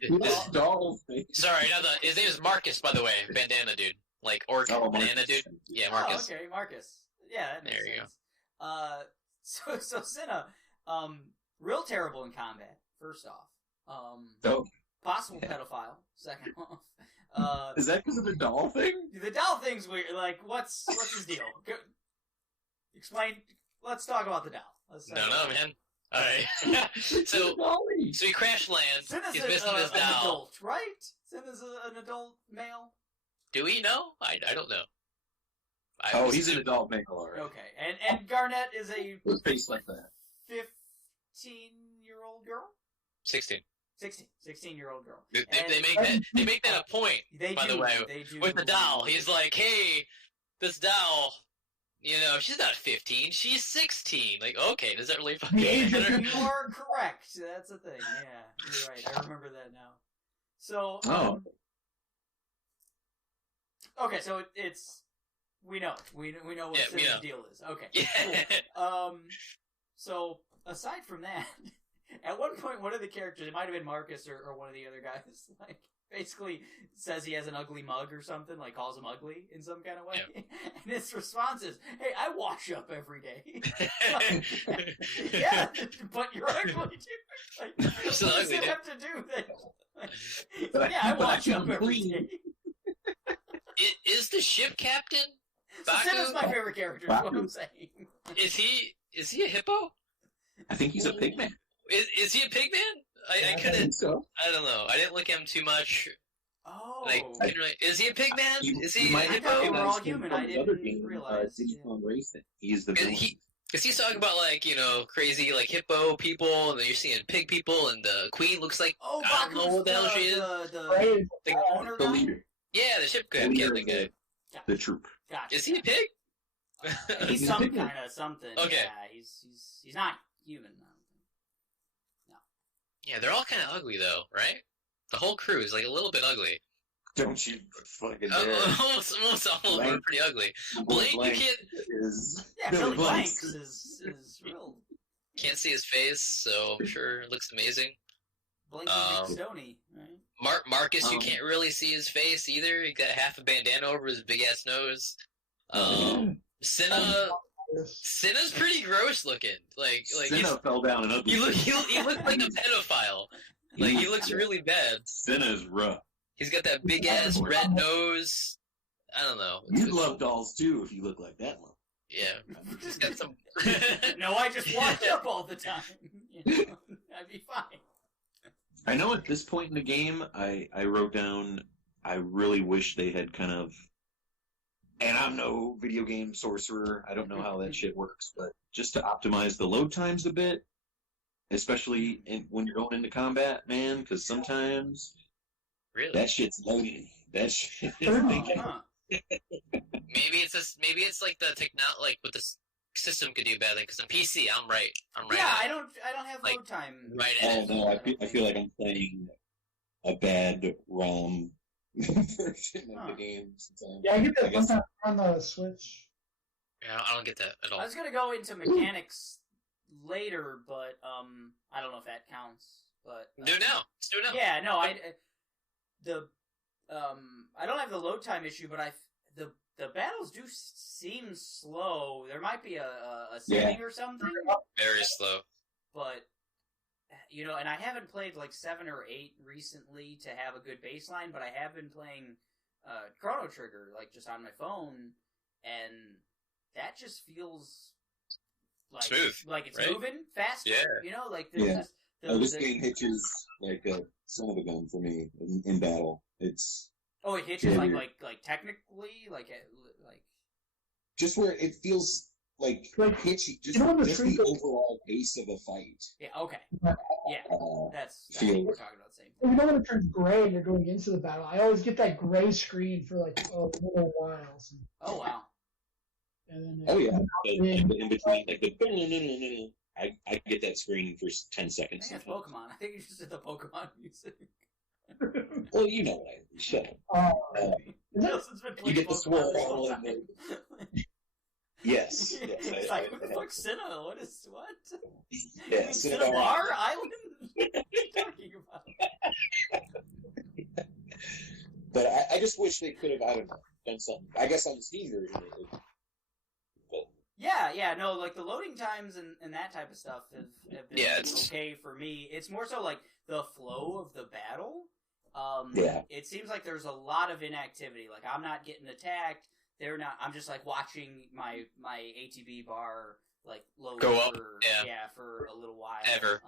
This doll thing. Sorry, his name is Marcus, by the way. Bandana dude. Like, Orc Banana Marcus. dude. Yeah, Marcus. Oh, okay, Marcus. Yeah, that makes There you sense. So Cinna, real terrible in combat, first off. Possible pedophile, second off. Is that because of the doll thing? The doll thing's weird. Like, what's his deal? Explain. Let's talk about the doll. No, man. Alright. so he crash lands. Cinna's He's missing his an doll. adult, right? Cinna's an adult male. Do we know? I don't know. He's an adult male, alright. Okay, and Garnet is a With a face like that. 15-year-old girl. 16. 16-year-old girl. They make that a point. By the way, with the doll, he's like, hey, this doll. You know, she's not 15, she's 16. Like, okay, does that really fucking matter? You are correct. That's the thing. Yeah, you're right. I remember that now. So, okay, so it's we know what Cinna's deal is. Okay. Yeah. So aside from that, at one point, one of the characters, it might have been Marcus or one of the other guys, like basically says he has an ugly mug or something, like calls him ugly in some kind of way. Yeah. And his response is, "Hey, I wash up every day." Yeah, but you're ugly too. Like, what does it have to do with it? Yeah, I wash up every day. Is the ship captain? So Cinna's my favorite character. Is what I'm saying. Is he a hippo? I think he's a pigman. Is he a pigman? I couldn't. think so. I don't know. I didn't look at him too much. Oh. Like, is he a pigman? Is he a might hippo? I thought they were all human. I didn't realize. Digimon Racing. He's the villain. Because he's talking about, like, you know, crazy, like, hippo people, and then you're seeing pig people, and the queen looks like, I don't know what the hell she is. The owner the guy? leader. Yeah, the ship captain guy. The troop. Gotcha. Is he a pig? He's some kind of something. Okay. Yeah, he's not human. No. Yeah, they're all kind of ugly, though, right? The whole crew is, like, a little bit ugly. Don't you fucking dare. Almost all of them are pretty ugly. Blake, you can't... Yeah, Billy Blanks is real... Can't see his face, so I'm sure it looks amazing. Blinky McStoney, right? Marcus, you can't really see his face either. He got half a bandana over his big-ass nose. Cinna's pretty gross looking. Like Cinna fell down and ugly. He looks like a pedophile. Like, he looks really bad. Cinna's rough. He's got that big ass red nose. I don't know. You'd love dolls too if you look like that one. Yeah, just got some. No, I just walked up all the time. You know, I'd be fine. I know at this point in the game, I wrote down, I really wish they had kind of, and I'm no video game sorcerer, I don't know how that shit works, but just to optimize the load times a bit, especially when you're going into combat, man, because sometimes Really? that shit's loading. That shit is thinking. Huh. Maybe it's like the like what the system could do better. Because on PC, I'm right. Yeah, I don't have Like, load time. right Oh at it. no, I feel like I'm playing a bad ROM version of the game sometimes. Yeah, I get that I guess- sometimes on the Switch. Yeah, I don't get that at all. I was gonna go into mechanics later, but I don't know if that counts. But Do it now. Let's do it now. yeah, no, I don't have the load time issue, but the battles do seem slow. There might be a setting or something, Very slow. but you know, and I haven't played like 7 or 8 recently to have a good baseline, but I have been playing Chrono Trigger like just on my phone, and that just feels like Smooth, like it's right? moving faster. Yeah. You know, like there's Yeah. this, This game hitches like a son of a gun for me in battle. It's oh, it hitches Yeah, like technically like just where it feels like Like, hitchy, just, you know when the just tree the goes- overall pace of a fight. yeah, okay, Yeah. yeah, that's what Feel- we're talking about. Same. You know when it turns gray and you're going into the battle, I always get that gray screen for like a little while. So, Oh wow. and then Oh yeah, Yeah. in between like the I get that screen for 10 I seconds. think it's sometimes. Pokemon. I think you just did the Pokemon music. Well, you know what I shut up. uh, Nelson's been playing get the Pokemon swirl this whole and time. Yes. It's like, what the fuck's Sinnoh? What? Yes. Cinnabar Island? What are you talking about? But I just wish they could have, I don't know, done something. I guess on the Steam version, but Yeah, no, like the loading times and that type of stuff have been Yeah, it's- okay for me. It's more so like the flow of the battle. Yeah. It seems like there's a lot of inactivity. Like I'm not getting attacked. They're not. I'm just like watching my ATB bar like load Go up, for, yeah. for a little while. Ever.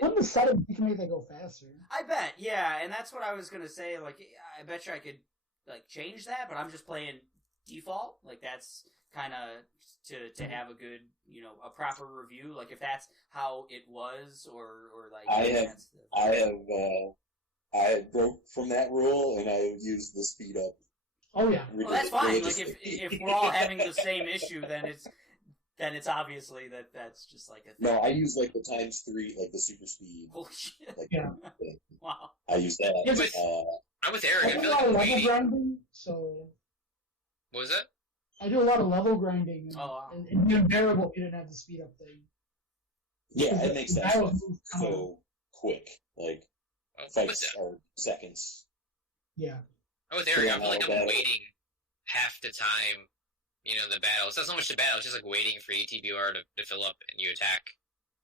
When the settings you can make that go faster. I bet, yeah, and that's what I was gonna say. Like, I bet you I could like change that, but I'm just playing default. Like, that's kind of to have a good, you know, a proper review. Like, if that's how it was, or like I have broke from that rule and I used the speed up. Oh yeah. Well, that's fine. Like, if we're all having the same issue, then it's obviously that's just like a thing. No, I use like the ×3, like the super speed. Holy shit! Like, Yeah. Wow. I use that. Yeah, but- I'm with Eric. I I do feel a lot like of I'm level waiting. grinding, so What was that? I do a lot of level grinding. And, Oh, wow. and it'd be unbearable if you didn't have the speed up thing. Yeah, it makes that Battle stuff moves come out. so quick. Like, I'm with fights that. are seconds. Yeah. I'm with Eric. I feel like I'm battle. waiting half the time. You know, the battle. It's not so much the battle. It's just like waiting for ATBR to fill up and you attack.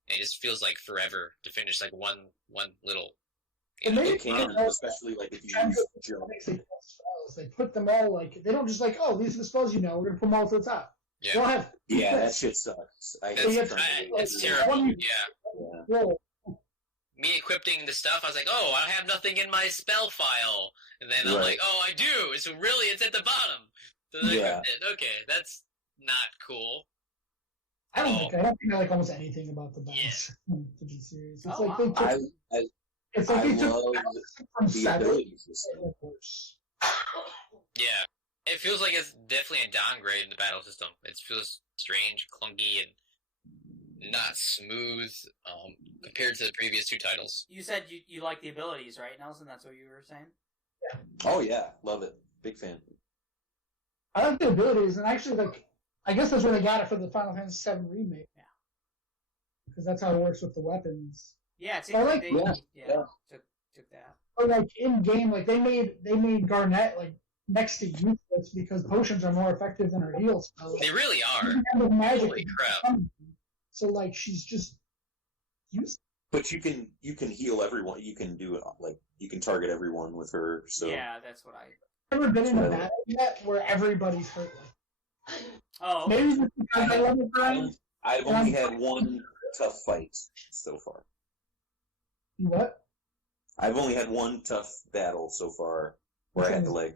And it just feels like forever to finish like one little. You And know, maybe- It can, especially like if you use jump. They put them all like they don't just like, oh, these are the spells you know, we're gonna put them all to the top. Yeah. They don't have Yeah, that shit sucks. I That's, hate I- trying to it's do that. terrible. One- Yeah. roll. Me equipping the stuff, I was like, oh, I have nothing in my spell file. And then I'm Right. like, oh, I do. So really, it's at the bottom. So then I Yeah. equipped it. Okay, that's not cool. I don't think I like almost anything about the battle Yeah. system, to be serious. It's Oh, like they wow. took, I it's like they took love the battle system from the 7 ability and system. made it worse. Yeah. It feels like it's definitely a downgrade in the battle system. It feels strange, clunky, and not smooth compared to the previous two titles. You said you like the abilities, right, Nelson? That's what you were saying. Oh yeah, love it. Big fan. I like the abilities, and actually, like, I guess that's where they got it for the Final Fantasy VII remake. Yeah. Because that's how it works with the weapons. Yeah, it seems I like like- they yeah. took that. Or like in game, like they made Garnet like next to useless because potions are more effective than her heal spells. They really are. Even with magic, Holy crap. so like she's just useless. But you can heal everyone. You can do it like you can target everyone with her. So Yeah, that's what I. I've never been in a Sure. battle yet where everybody's hurt. Oh, Maybe just because I love the grind. I've only had one tough fight so far. What? I've only had one tough battle so far where I had to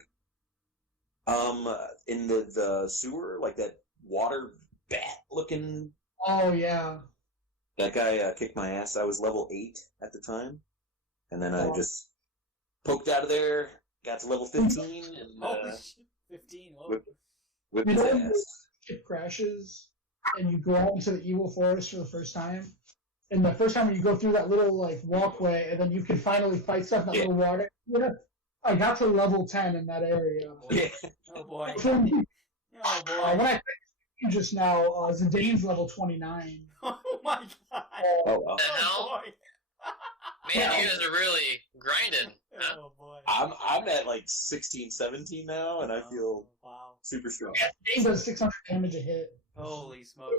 in the sewer, like that water bat looking. Oh yeah. That guy kicked my ass. I was level 8 at the time, and then I just poked out of there, got to level 15, and holy shit, 15. whipped his when ass. the ship crashes and you go out into the evil forest for the first time, and the first time you go through that little like walkway, and then you can finally fight stuff in that little water. Yeah, I got to level 10 in that area. Yeah. Oh boy. Oh boy. When I played just now, Zidane's level 29. Oh my god. Oh wow. The hell? boy. Man, you guys are really grinding. Huh? Oh boy. I'm at like 16, 17 now, and I feel wow. super strong. Zidane does 600 damage a hit. Holy smokes.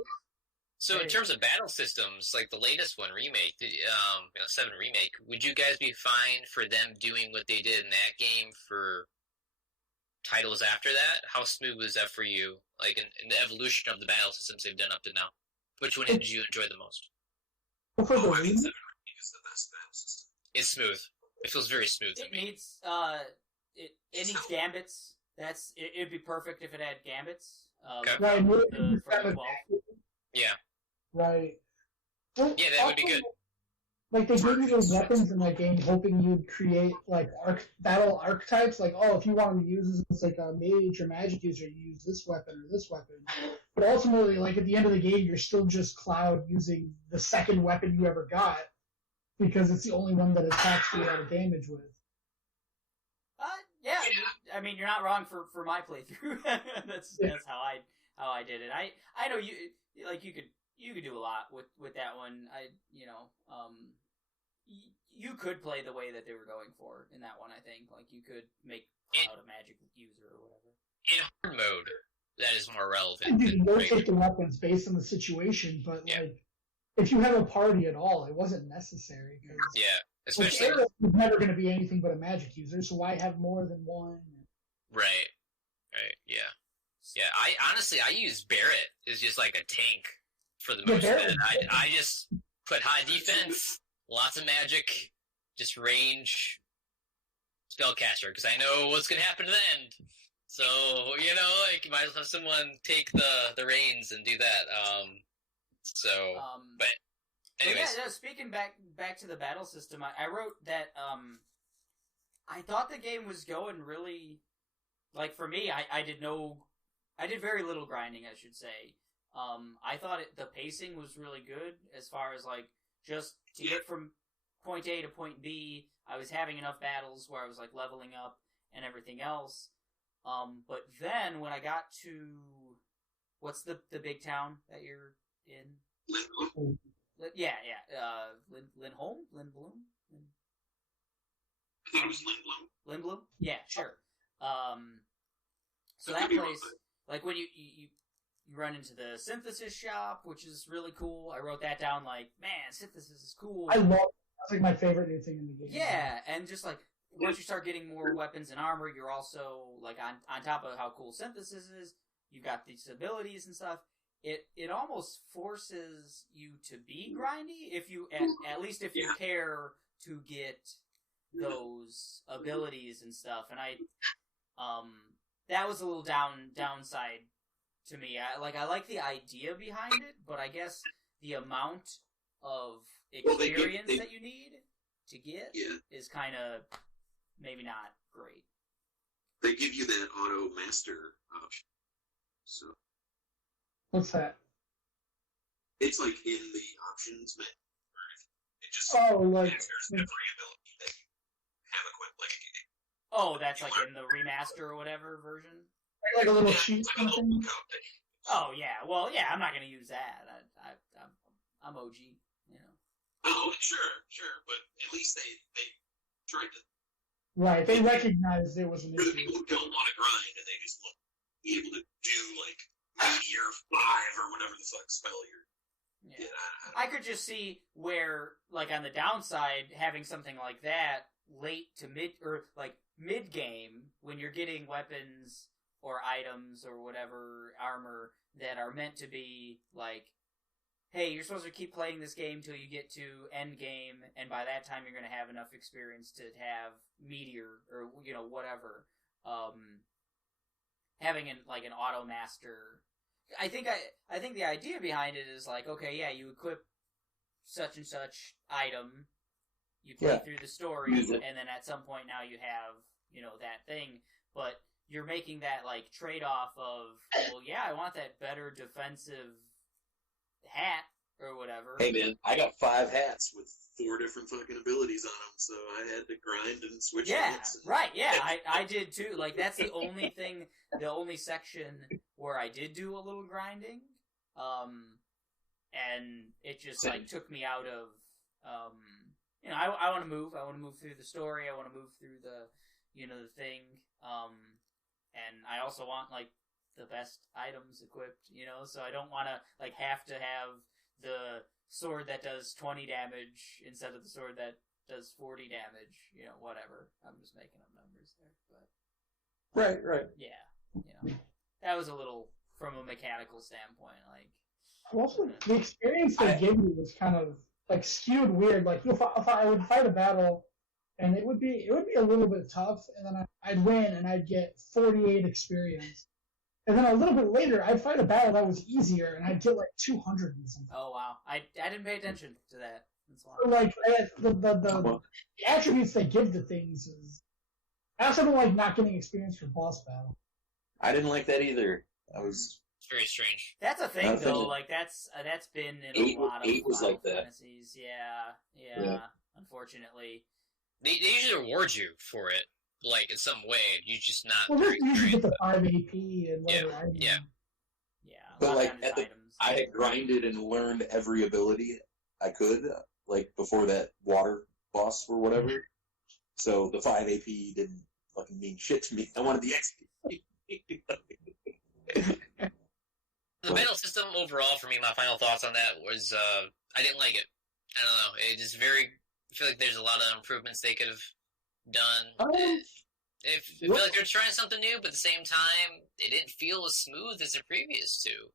So in terms of battle systems, like the latest one, remake, 7 remake, would you guys be fine for them doing what they did in that game for titles after that? How smooth was that for you? Like in the evolution of the battle systems they've done up to now, which one did you enjoy the most? For the I mean, remake, 7 is the best battle system. It's smooth. It feels very smooth to It me. needs it needs gambits. It'd be perfect if it had gambits. Okay. right, from it's the 12. Yeah. right. Well, Yeah, that would be also, good. Like, they gave you those weapons in that game hoping you'd create, like, battle archetypes. Like, oh, if you wanted to use this as, like, a mage or magic user, you use this weapon or this weapon. But ultimately, like, at the end of the game, you're still just Cloud using the second weapon you ever got because it's the only one that attacks you out of damage with. Yeah, I mean, you're not wrong for my playthrough. that's how I did it. I know you could do a lot with that one. You could play the way that they were going for in that one. I think like you could make Cloud a magic user or whatever. In hard mode, that is more relevant. You can than rotate regular. the weapons based on the situation, but, Yeah. like, if you have a party at all, it wasn't necessary. Cause, Yeah, like, especially Arrow was never going to be anything but a magic user, so why have more than one? right. Yeah. I honestly use Barrett as just like a tank for the most Barrett. part. I just put high defense, lots of magic, just range spellcaster because I know what's gonna happen to the end. So like might as well have someone take the reins and do that. But anyways, yeah, speaking back to the battle system, I wrote that I thought the game was going really, like for me, I did very little grinding, I should say. I thought the pacing was really good as far as like just to get from point A to point B. I was having enough battles where I was like leveling up and everything else. But then when I got to what's the big town that you're in? Yeah. Lindholm? Lindblom? I think it was Lindblom. Lindblom? Yeah, sure. So that place, like when you run into the synthesis shop, which is really cool. I wrote that down like, man, synthesis is cool. I love it. That's like my favorite new thing in the game. Yeah, and just like once you start getting more weapons and armor, you're also like on top of how cool synthesis is, you've got these abilities and stuff. It almost forces you to be grindy if you at least if you care to get those abilities and stuff. And that was a little downside to me. I like the idea behind it, but I guess the amount of experience that you need to get is kind of maybe not great. They give you that auto master option. So What's that? it's like in the options menu. It just Like masters every ability that you have equipped. Like Oh, that's like in the remaster or whatever version? like a little sheet. like a little lookout that you Oh, yeah. Well, yeah, I'm not going to use that. I'm OG, you know. Oh, sure, but at least they tried to. Right, they recognized there was an For the issue. people who don't want to grind and they just want to be able to do like Meteor 5 or whatever the fuck spell you're. Yeah. I could just see where, like, on the downside, having something like that late to mid, or, like, mid-game, when you're getting weapons or items or whatever armor that are meant to be like, hey, you're supposed to keep playing this game till you get to end game, and by that time you're going to have enough experience to have meteor or whatever. Having an auto master. I think the idea behind it is like, okay, yeah, you equip such and such item, you play through the story, and then at some point now you have that thing, but you're making that like trade off of, well, yeah, I want that better defensive hat or whatever. Hey man, I got 5 hats with 4 different fucking abilities on them, so I had to grind and switch. Right. Yeah, I did too. Like that's the only thing, the only section where I did do a little grinding, and it just like took me out of, I want to move. I want to move through the story. I want to move through the, the thing, and I also want like the best items equipped, so I don't want to like have to have the sword that does 20 damage instead of the sword that does 40 damage, whatever. I'm just making up numbers there, but right. Yeah, that was a little from a mechanical standpoint, like. Also, the experience they gave me was kind of like skewed weird. Like if I would fight a battle, and it would be a little bit tough, and then I'd win and I'd get 48 experience. And then a little bit later, I'd fight a battle that was easier, and I'd get like 200 and something. Oh wow, I didn't pay attention to that. That's why. So, like the attributes they give to things is. I also don't like not getting experience for boss battle. I didn't like that either. It's very strange. That's a thing though. Like that's been in a lot of like fantasies. Yeah. Unfortunately, they usually reward you for it. Like in some way, you just not. Well, you usually get the 5 AP and whatever. Yeah. But like I had grinded and learned every ability I could, like before that water boss or whatever. So the 5 AP didn't fucking mean shit to me. I wanted the XP. The battle system overall, for me, my final thoughts on that was I didn't like it. I don't know. It is very. I feel like there's a lot of improvements they could have done. I feel like they're trying something new, but at the same time, it didn't feel as smooth as the previous two.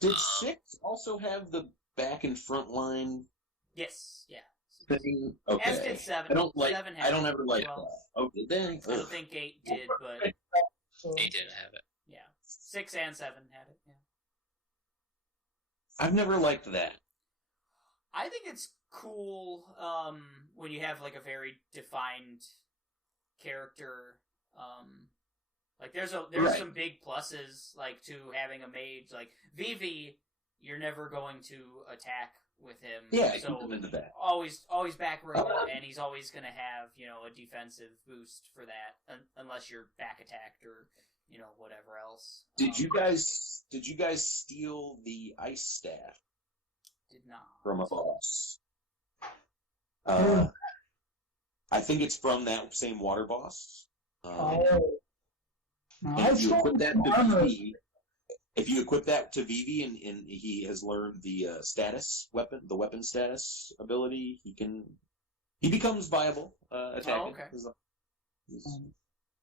Did 6 also have the back and front line? Yes, yeah. Thing? Okay. As did 7. I don't like. 7 had I don't ever like well. that. Oh, did they? I think 8 did, but 8 didn't have it. Yeah, 6 and 7 had it. Yeah. I've never liked that. I think it's cool when you have like a very defined character. Like there's some big pluses like to having a mage like Vivi. You're never going to attack with him. Yeah, so keep him in the back. Always back row, and he's always going to have a defensive boost for that, unless you're back attacked or whatever else. Did you guys steal the ice staff? Did not. From a boss. I think it's from that same water boss. If you equip that to Vivi, and he has learned the the weapon status ability, he becomes viable attacking. Oh, okay.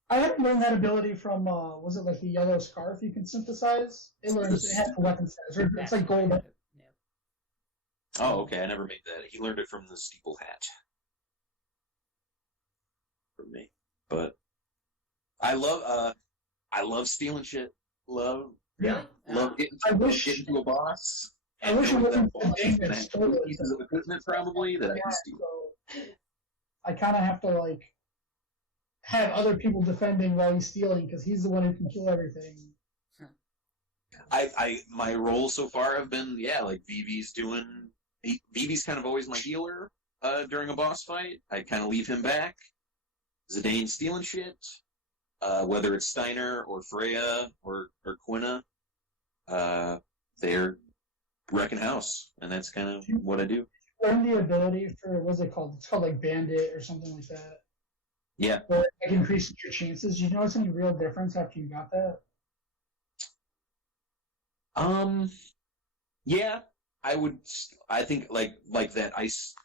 I haven't learned that ability from was it like the yellow scarf you can synthesize? It has the weapon status. It's like gold. Yeah. Oh, okay. I never made that. He learned it from the steeple hat. From me, but I love stealing shit. Love getting to a boss. I wish it wasn't pieces of equipment probably that I can steal. So I kind of have to like have other people defending while he's stealing because he's the one who can kill everything. My roles so far have been like Vivi's kind of always my healer during a boss fight. I kind of leave him back. Zidane's stealing shit, whether it's Steiner or Freya or Quina, they're wrecking house, and that's kind of what I do. Learn the ability for what's it called? It's called like Bandit or something like that. Yeah. Where it increases your chances. Do you notice any real difference after you got that? Yeah, I think like that ice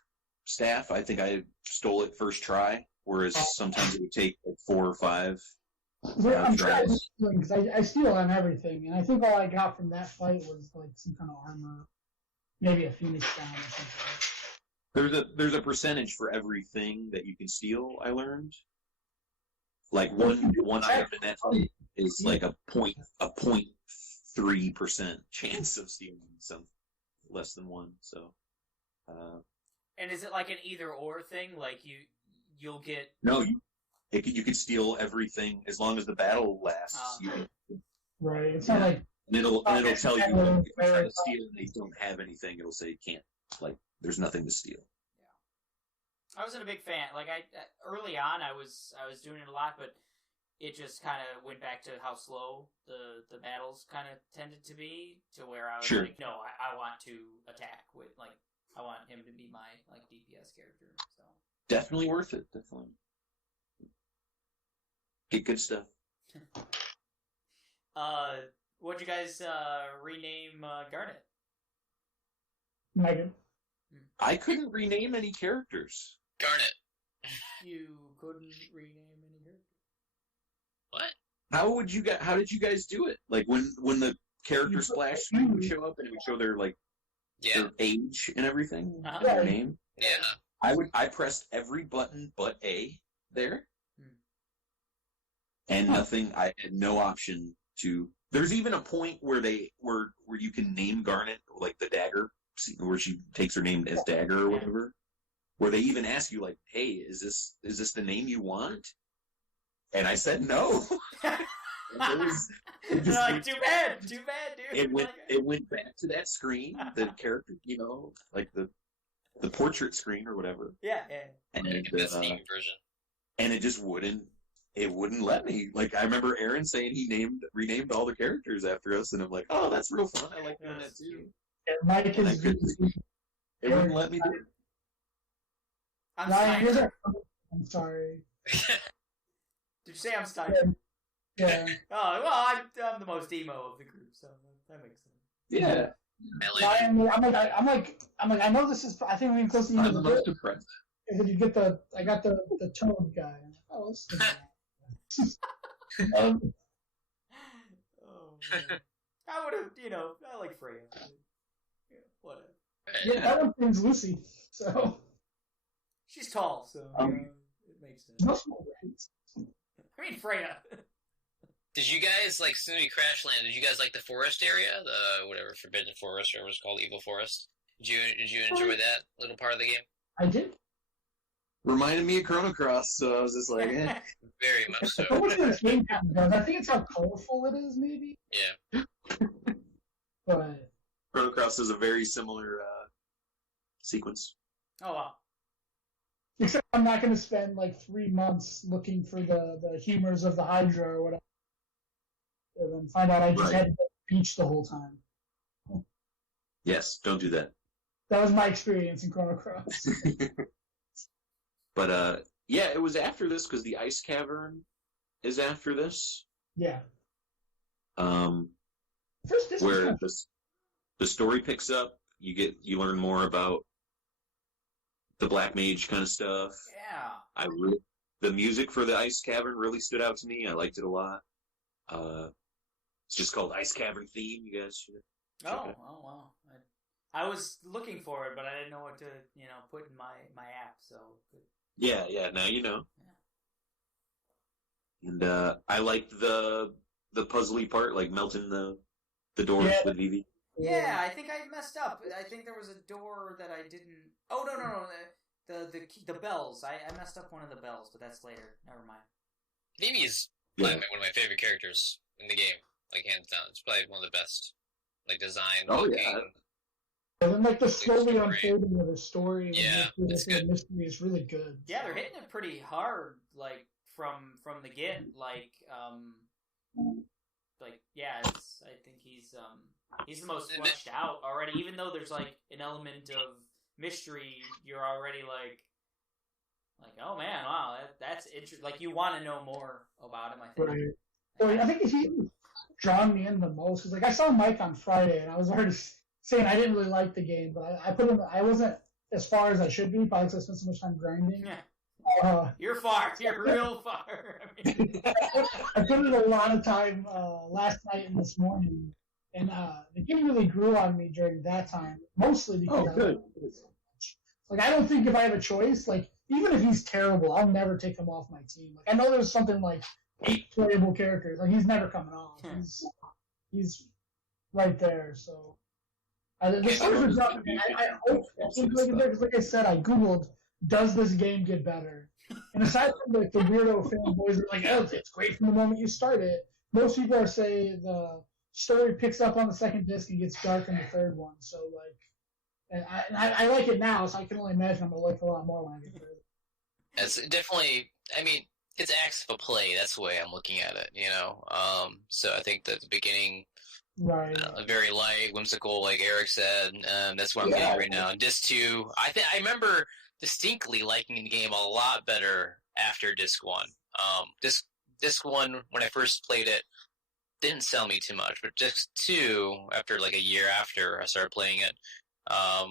staff. I think I stole it first try. Whereas sometimes it would take like 4 or 5 I'm trying because I steal on everything, and I think all I got from that fight was like some kind of armor, maybe a phoenix down or something. There's a percentage for everything that you can steal. I learned, like one item in that fight is like a 0.3% chance of stealing some less than one. So, and is it like an either or thing? Like you'll get you could steal everything as long as the battle lasts. Right. It's not like and it'll tell you if you try to steal and they don't have anything. It'll say can't. Like there's nothing to steal. I wasn't a big fan. Like early on, I was doing it a lot, but it just kind of went back to how slow the battles kind of tended to be, to where I was like, no, I want to attack with I want him to be my DPS character. So definitely worth it. Definitely get good stuff. What'd you guys rename Garnet? Megan. I couldn't rename any characters. Garnet. You couldn't rename any characters. What? How did you guys do it? Like when the character splash screen would show up and it would show their their age and everything, their name. Yeah. I pressed every button but A there, and nothing. I had no option to. There's even a point where you can name Garnet, like the dagger, where she takes her name as Dagger or whatever, where they even ask you like, "Hey, is this the name you want?" And I said no. They're like, too bad, dude. It went back to that screen, the character, like the portrait screen or whatever. Yeah. And the Steam version. And it just wouldn't let me. Like I remember Aaron saying he renamed all the characters after us, and I'm like, oh, that's real fun. I like doing that too. Mike is. It wouldn't let me do it. I'm sorry. Did you say I'm Steiner? Yeah. Oh well, I'm the most emo of the group, so that makes sense. Yeah. I'm like, I know this is. I think we're getting close to the end of the most impressed. And then you get I got the Toad guy. Oh, let's oh man. I would have, I like Freya. Yeah, whatever. Yeah, that one name's Lucy. So she's tall, so it makes sense. No small brains. I mean Freya. Did you guys like, as soon as we crash landed, did you guys like the forest area? The whatever, Forbidden Forest, or what it was called, Evil Forest? Did you enjoy that little part of the game? I did. Reminded me of Chrono Cross, so I was just like, eh. Very much so. I think it's how colorful it is, maybe. Yeah. But Chrono Cross is a very similar sequence. Oh wow. Except I'm not going to spend like 3 months looking for the humors of the Hydra or whatever, and then find out I just had to go to the beach the whole time. Yes, don't do that. That was my experience in Chrono Cross. But yeah, it was after this because the Ice Cavern is after this. Yeah. Where the story picks up, you learn more about the Black Mage kind of stuff. Yeah. The music for the Ice Cavern really stood out to me. I liked it a lot. It's just called Ice Cavern Theme. You guys should check it out. Oh wow. I was looking for it, but I didn't know what to put in my app. So. Yeah. Now you know. Yeah. And I liked the puzzly part, like melting the doors with Vivi. Yeah, I think I messed up. I think there was a door that I didn't. Oh no! The bells. I messed up one of the bells, but that's later. Never mind. Mimi is one of my favorite characters in the game. Like hands down, it's probably one of the best. Like design. Oh looking, yeah. And then, like, the slowly unfolding of the story and the mystery is really good. Yeah, they're hitting it pretty hard, like from the get. I think he's the most fleshed out already. Even though there's like an element of mystery, you're already like, oh man, wow, that's interesting. Like you want to know more about him. I think. Right. Well, I think he drawn me in the most. Cause, like, I saw Mike on Friday, and I was already saying I didn't really like the game, but I wasn't as far as I should be, probably because I spent so much time grinding. Yeah. You're far. You're real far. I mean, I put in a lot of time last night and this morning, and the game really grew on me during that time, mostly because I good. liked it so much. Like, I don't think if I have a choice, like, even if he's terrible, I'll never take him off my team. Like, I know there's something like 8 playable characters. Like, he's never coming off. He's right there, so. The servers are dropping. I hope because, like I said, I googled, does this game get better? And aside from like the weirdo fanboys that are like, oh, it's great from the moment you start it, most people are saying the story picks up on the second disc and gets dark in the third one. So like, and I like it now, so I can only imagine I'm gonna like it a lot more when I get further. It's definitely. I mean, it's acts of a play. That's the way I'm looking at it. You know. So I think that the beginning. Right. Very light, whimsical, like Eric said. That's what I'm getting right now. And Disc 2, I remember distinctly liking the game a lot better after Disc 1. Disc 1, when I first played it, didn't sell me too much. But Disc 2, after like a year after I started playing it, I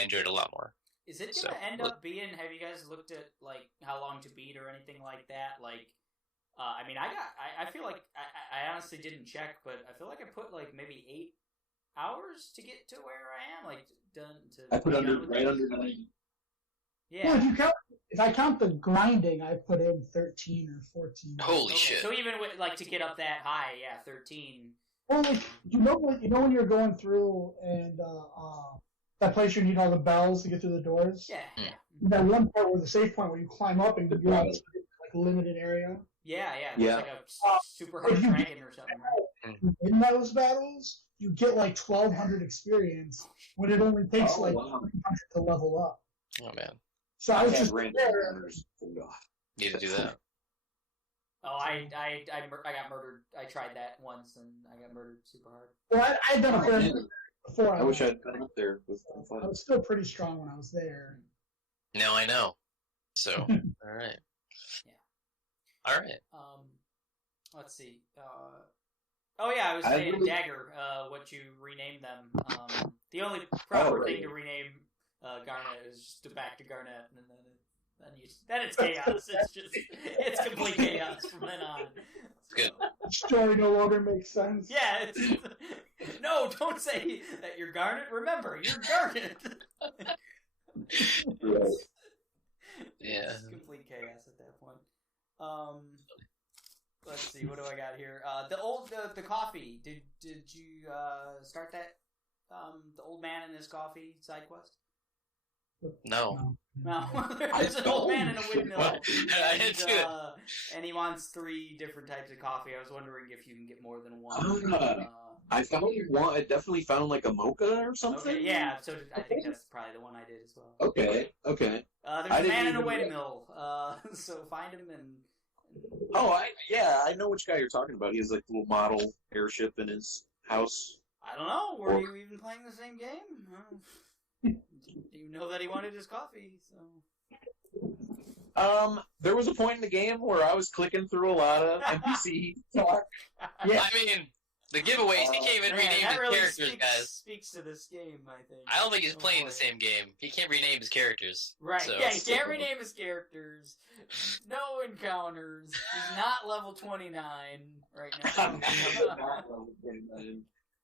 enjoyed it a lot more. Is it going to end up being, have you guys looked at like how long to beat or anything like that? Like, I mean, I feel like, I honestly didn't check, but I feel like I put like maybe 8 hours to get to where I am, like done to. I put right under 9. Yeah. Well, if I count the grinding, I put in 13 or 14. Holy shit! So even with, like to get up that high, yeah, 13. Well, like you know when you're going through and that place you need all the bells to get through the doors. Yeah. That one part where the safe point where you climb up and you're out like limited area. Yeah. Like a super hard dragon or something. Right? In those battles, you get like 1,200 experience when it only takes 300 to level up. Oh man! So I was just there. Need to do that. Oh, I got murdered. I tried that once and I got murdered super hard. Well, I'd done a fair bit before. I wish I'd been up there. I was still pretty strong when I was there. Now I know. So, all right. All right. Let's see. Oh yeah, I was saying Dagger. What you renamed them. The only proper thing to rename Garnet is just to back to Garnet, and then it's chaos. It's complete chaos from then on. It's good. The story no longer makes sense. Yeah. No, don't say that you're Garnet. Remember, you're Garnet. Yeah. It's complete chaos at that point. Let's see, what do I got here? The coffee. Did you start that? The old man and his coffee side quest? No. There's an old man in a windmill. I didn't do it. And he wants 3 different types of coffee. I was wondering if you can get more than one. I found one. I definitely found like a mocha or something. Okay, yeah. So I think that's probably the one I did as well. Okay. There's a man in a windmill. So find him and. I know which guy you're talking about. He has like a little model airship in his house. I don't know. Were you even playing the same game? You know that he wanted his coffee, so. There was a point in the game where I was clicking through a lot of NPC talk. Yeah. I mean, the giveaways, he can't even rename his characters, guys. Speaks to this game, I think. I don't think he's playing the same game. He can't rename his characters. Right, so. Yeah, he can't rename his characters. No encounters. He's not level 29 right now. I'm not level 29.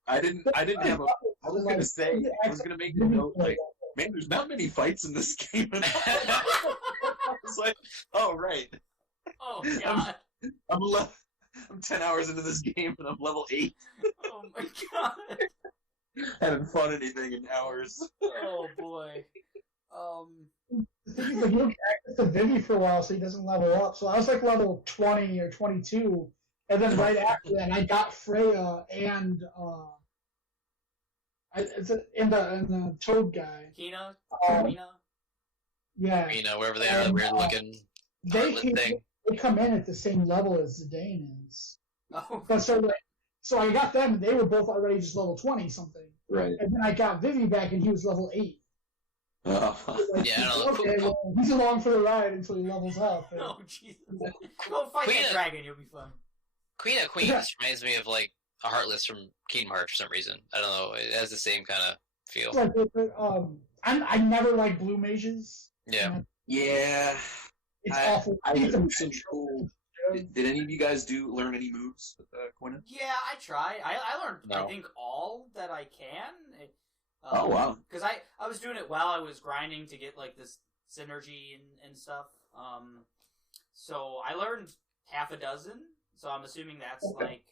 I didn't have a... I was going to say, I was going to make a note, like, man, there's not many fights in this game. It's like, oh, right. Oh, God. I'm 10 hours into this game, and I'm level 8. Oh, my God. Haven't fought anything in hours. Oh, boy. The thing is, like, you don't access to Vivi for a while, so he doesn't level up. So I was like level 20 or 22, and then right after that, I got Freya and the Toad guy. Kina? Yeah. Kina, wherever they are, the weird looking thing. They come in at the same level as Zidane is. Oh. But so I got them, and they were both already just level 20 something. Right. And then I got Vivi back, and he was level 8. Like, yeah, I don't know. Okay, well, he's along for the ride until he levels up. Oh, Jesus. Go fight that dragon, you'll be fine. Queen of Queens reminds me of, like, a Heartless from Kingdom Hearts for some reason. I don't know. It has the same kind of feel. Like, I never liked blue mages. Yeah. Yeah. It's awful. I It's learned some cool. Did any of you guys learn any moves with Quinn? Yeah, I try. I learned, No. I think, all that I can. Oh, wow. Because I was doing it while I was grinding to get, like, this synergy and stuff. So I learned half a dozen, so I'm assuming that's, like,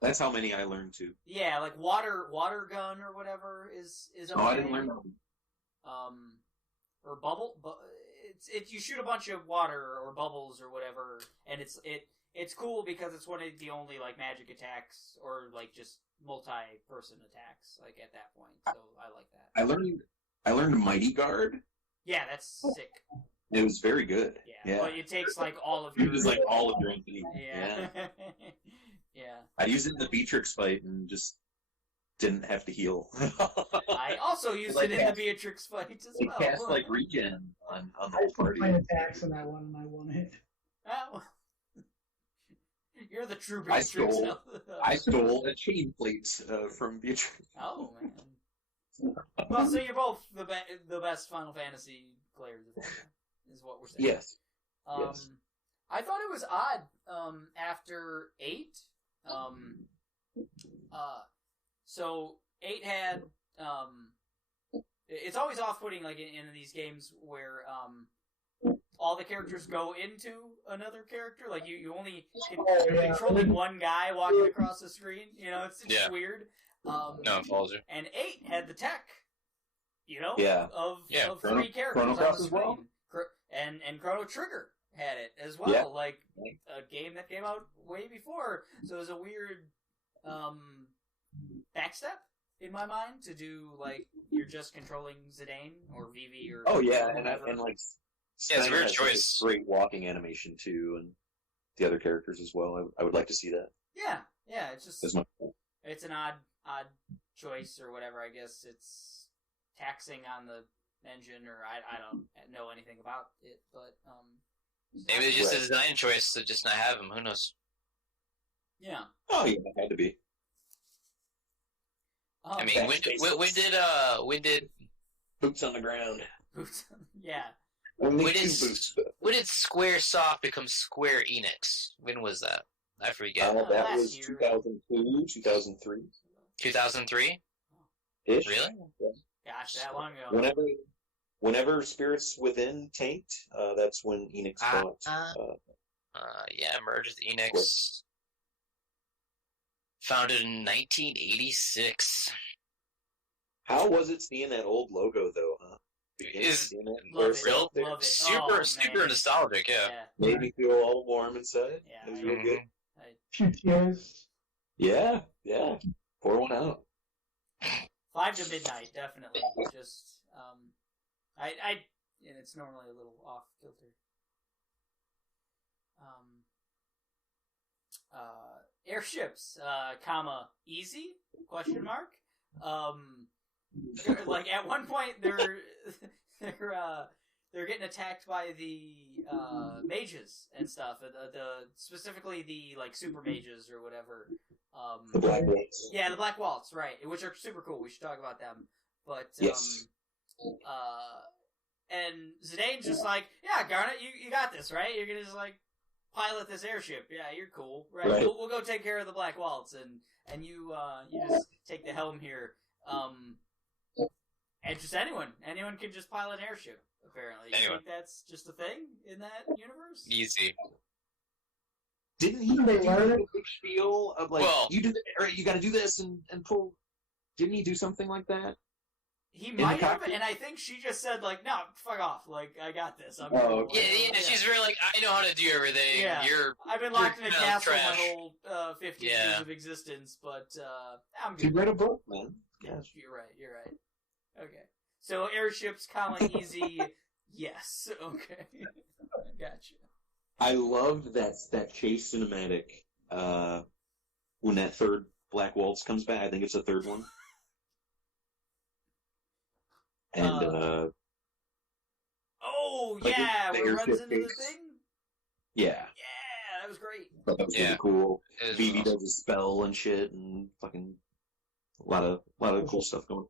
That's how many I learned, too. yeah, like, water gun or whatever is okay. Oh, I didn't learn that. Or bubble, you shoot a bunch of water or bubbles or whatever, and it's cool because it's one of the only like magic attacks or like just multi-person attacks like at that point. So I like that. I learned Mighty Guard. Yeah, that's sick. It was very good. Yeah, but it takes like all of your. It was like all of your MP. Yeah. Yeah. I used it in the Beatrix fight and just didn't have to heal. I also used it in the Beatrix fight as well. It cast like regen on the I whole put party. my attacks on that one, and I won it. Oh. You're the true Beatrix. I stole a chain plate from Beatrix. Oh man. Well, so you're both the best Final Fantasy players of all time, is what we're saying. Yes. Yes. I thought it was odd. After 8, so 8 had it's always off-putting, like in these games where all the characters go into another character. Like you only controlling one guy walking across the screen. You know, it's just weird. No, it follows you. And 8 had the tech. You know, of 3 characters Chrono on the Cross as screen. well? And Chrono Trigger had it as well. Yeah. Like a game that came out way before. So it was a weird backstep in my mind to do like you're just controlling Zidane or Vivi or and like it's a weird choice. Great walking animation too, and the other characters as well. I would like to see that. Yeah, it's just it's an odd choice or whatever. I guess it's taxing on the engine, or I don't know anything about it, but maybe it's just a design choice to just not have him. Who knows? Yeah. Oh yeah, it had to be. I mean, when did Boots on the ground? Yeah. Only When two is- boots. when did SquareSoft become Square Enix? When was that? I forget. That last was year. 2002, 2003 2003? ish. Really? Gosh, that long ago. Whenever Spirits Within tanked, that's when Enix bought. Yeah, merged with Enix. Founded in 1986. How was it seeing that old logo though? Huh? Seeing that Love first it. out there? Love it. Super man. nostalgic, yeah. Made me feel all warm inside. Yeah, It was real good. Few tears. Yeah. Pour one out. 5 to midnight, definitely. Just, and it's normally a little off kilter. Airships, easy? Question mark. Like at one point they're getting attacked by the mages and stuff. The specifically the like super mages or whatever. The Black Waltz. Yeah, the Black Waltz, right? Which are super cool. We should talk about them. But Yes. and Zidane's just like, yeah, Garnet, you got this, right? You're gonna just like pilot this airship. Yeah, you're cool, right? Right. We'll go take care of the Black Waltz, and you just take the helm here. And just anyone can just pilot an airship. Apparently, you think that's just a thing in that universe? Easy. Didn't he do a big spiel of like you do or you got to do this and pull? Didn't he do something like that? He might have, and I think she just said like, "No, fuck off! Like I got this." I'm cool. Yeah, she's very like, I know how to do everything. Yeah. I've been locked in a castle trash. my whole 15 years of existence, but I'm good. He read a book, man. Yeah, you're right. Okay, so airships, easy. Yes. Okay. Gotcha. I loved that chase cinematic when that third Black Waltz comes back. I think it's the third one. And oh like yeah, the where it runs airship into the takes- thing. yeah, Yeah, that was great. that was really cool. It is Vivi awesome. does a spell and shit, and fucking a lot of cool stuff going.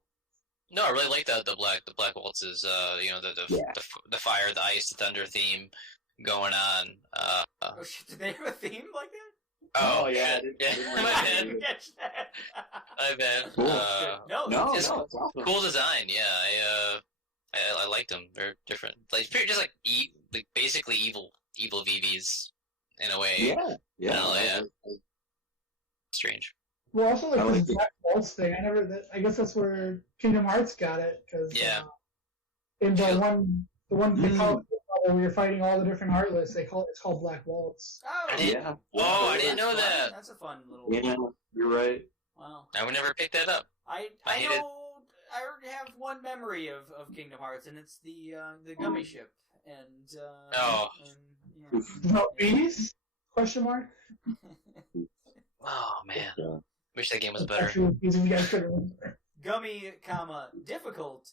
No, I really like the Black Waltz's the fire, the ice, the thunder theme going on. Oh shit! Did they have a theme like that? Oh yeah, yeah. I My didn't catch that. bad. Cool. No, it's awesome. cool design. Yeah, I liked them. They're different. Like just like basically evil VVs in a way. Yeah. Yeah. Strange. Well, also like like this Black Waltz thing. I guess that's where Kingdom Hearts got it because in the one they call it where you're fighting all the different Heartless, it's called Black Waltz. Oh, Yeah. I didn't know that. That's a fun little. Yeah, you're right. Wow. I would never pick that up. I know. I already have one memory of Kingdom Hearts, and it's the gummy ship. And No bees? Question mark. Oh man, Yeah. wish that game was better. Actually, you guys could remember. Gummy, difficult,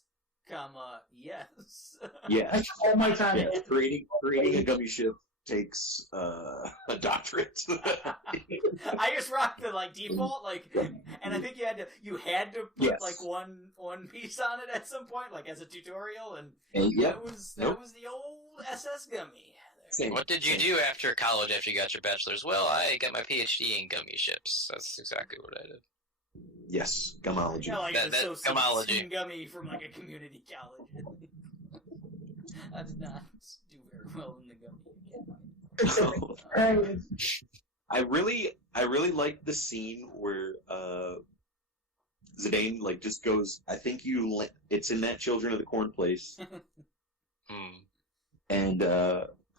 yes. Yeah. That's all my time. Yeah. Creating a gummy ship takes a doctorate. I just rocked the default and I think you had to put one piece on it at some point, as a tutorial, and that was the old SS Gummy. Same. What did you do after college after you got your bachelor's? Well, I got my PhD in gummy ships. That's exactly what I did. Yes, gumology. That's gumology. Gummy from a community college. I did not do very well in the gummy. I really like the scene where Zidane just goes. I think it's in that Children of the Corn place, and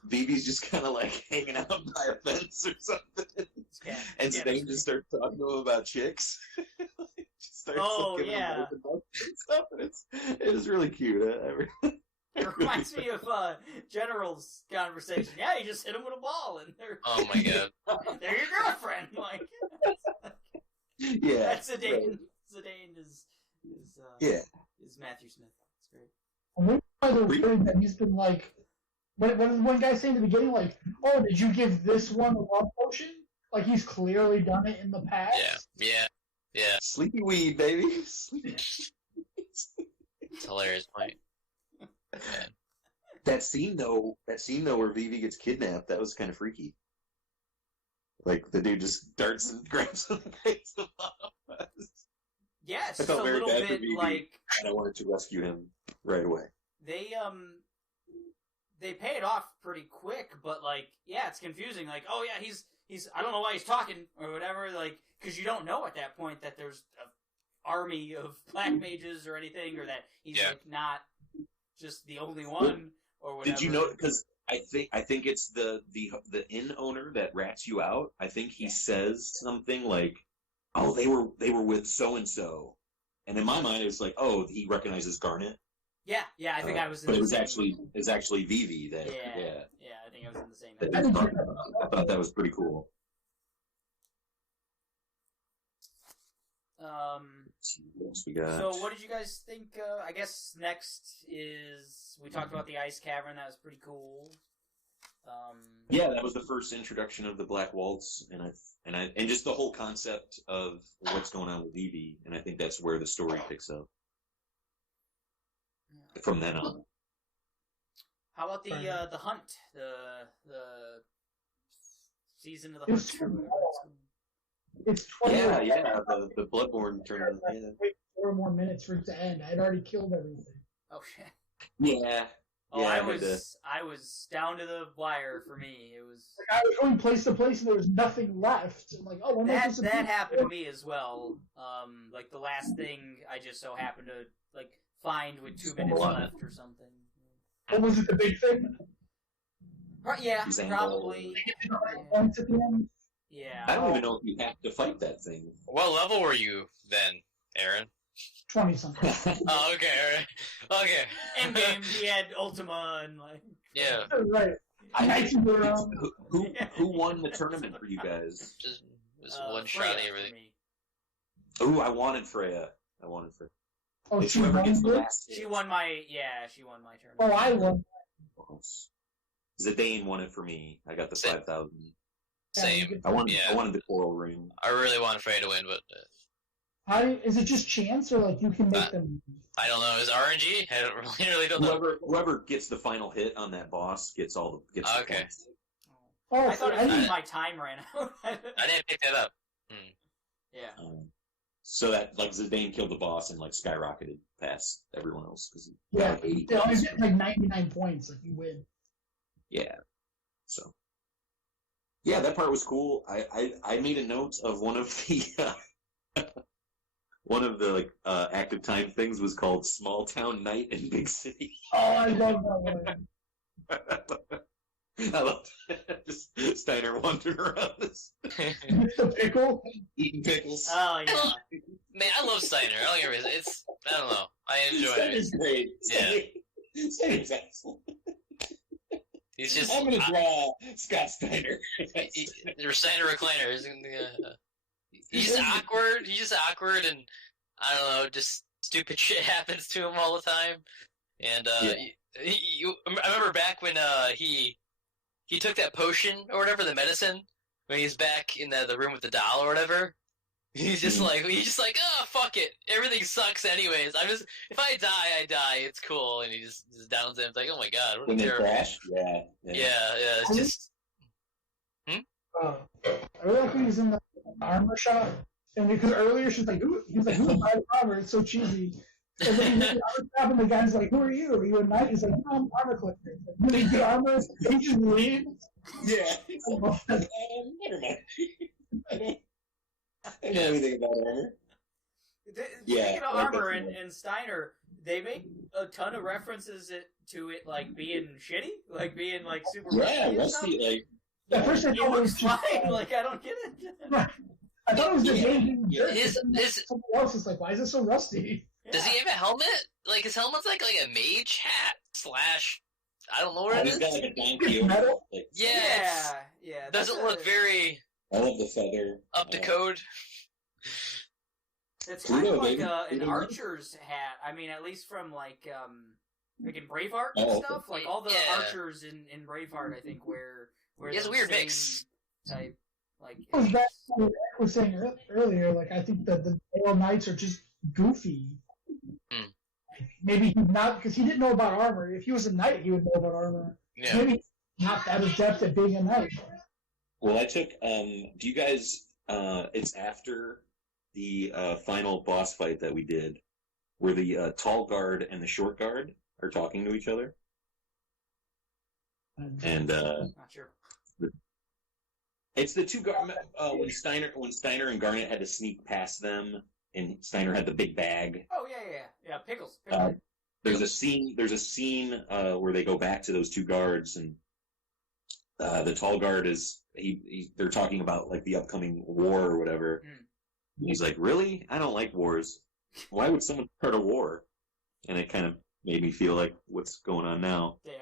Vivi's just kind of hanging out by a fence or something, and Zidane just starts talking to him about chicks. Giving him open and stuff, and it is really cute. It reminds me of General's conversation. Yeah, you just hit him with a ball, and oh my god, they're your girlfriend. Yeah, that's Zidane. Right. Zidane is Matthew Smith. It's great. I wonder why they're worried that he's been what did one guy say in the beginning? Oh, did you give this one a love potion? He's clearly done it in the past. Yeah. Sleepy weed, baby. It's a hilarious point. Man. That scene though where Vivi gets kidnapped, that was kind of freaky. The dude just darts and grabs him and takes him off. Yeah, it's I just felt a very little bad for bit Vivi, and I wanted to rescue him right away. They pay it off pretty quick, but it's confusing. Oh yeah, he's I don't know why he's talking or whatever. Because you don't know at that point that there's an army of black mages or anything, or that he's not just the only one or whatever. Did you know? Because I think it's the inn owner that rats you out. I think he says something "Oh, they were with so and so," and in my mind it's "Oh, he recognizes Garnet." Yeah, I think I was. But it was actually Vivi that. Yeah, I think I was in the same. I thought that was pretty cool. What else we got? So, what did you guys think? I guess next is we talked about the ice cavern. That was pretty cool. Yeah, that was the first introduction of the Black Waltz, and just the whole concept of what's going on with Vivi, and I think that's where the story picks up. From then on. How about the hunt? The season of the hunt. It's 20 Yeah, the Bloodborne tournament. Yeah. Wait 4 more minutes for it to end. I'd already killed everything. Oh shit. Yeah. Oh, I was down to the wire for me. It was. I was going place to place and there was nothing left. I'm that happened to me as well. The last thing I just so happened to find with 2 minutes left or something. What was it, the big thing? Yeah, probably. Points at the end? Yeah. I don't even know if you have to fight that thing. What level were you then, Aaron? 20 something. Oh, okay. Okay. End game, he had Ultima and Yeah. Right. Who won the tournament for you guys? Just one shot at everything. Ooh, I wanted Freya. Oh, If whoever gets the last She won my turn. Oh, I won. Zidane won it for me. I got the 5,000. Same. I wanted the coral ring. I really wanted Frey to win, but Is it just chance, or like you can make them? I don't know. Is RNG? I really don't know. Whoever gets the final hit on that boss gets the Okay. points. Oh, I thought my time ran out. I didn't pick that up. Yeah. So that like Zidane killed the boss and like skyrocketed past everyone else because yeah, like 80 they always points. get like 99 points, like you win. Yeah. So. Yeah, that part was cool. I made a note of one of the like active time things was called Small Town Night in Big City. Oh, I love that one. I love just Steiner wandering around this The pickle. eating pickles. Oh yeah. Man, I love Steiner. I don't get it. I don't know. I enjoy Steiner's it. great. Yeah. Steiner's excellent. He's just I'm gonna draw Scott Steiner. Steiner recliner. He's just awkward. He's just awkward, and I don't know. Just stupid shit happens to him all the time. And I remember back when he took that potion or whatever, the medicine, when he's back in the room with the doll or whatever. He's just like, oh, fuck it. Everything sucks anyways. If I die, I die. It's cool. And he just downs it. It's like, oh my god, what When a they terrible. crash, yeah. It's just. I really like when he's in the armor shop, and because earlier she's like, he's like, who's my armor? It's so cheesy. And then he's in the armor shop, and the guy's like, who are you? Are you a knight? He's like, no, I'm an armor collector. And then the armor, he just leaves. Yeah. Never mind. I don't know anything about armor. Speaking of armor and Steiner, they make a ton of references to it, like being shitty, like being like super Rusty, like. At first I He thought it was looks fine. Like I don't get it. I thought it was the game. His Someone else is like, why is it so rusty? Does he have a helmet? Like his helmet's like a mage hat / I don't know what it He's is. got like a Don Quixote. Metal? Like, Yeah. Yeah. Doesn't look very I love the feather. up to code. It's kind of Pluto, like baby. an archer's hat. I mean, at least from like in Braveheart and Oh, stuff. Like all the Yeah. archers in Braveheart, I think wear He has a the weird same mix. type. Like It was back to what Eric was saying earlier. Like, I think that the Dale Knights are just goofy. Hmm. Maybe he's not, because he didn't know about armor. If he was a knight, he would know about armor. Yeah. Maybe he's not that adept at being a knight. Well, I took. Do you guys? It's after the final boss fight that we did, where the tall guard and the short guard are talking to each other, and not sure. it's the two guard. When Steiner and Garnet had to sneak past them, and Steiner had the big bag. Oh yeah. Pickles. There's a scene. Where they go back to those two guards, and the tall guard is they're talking about like the upcoming war or whatever. And he's like, "Really? I don't like wars. Why would someone start a war?" And it kind of made me feel like what's going on now. Damn.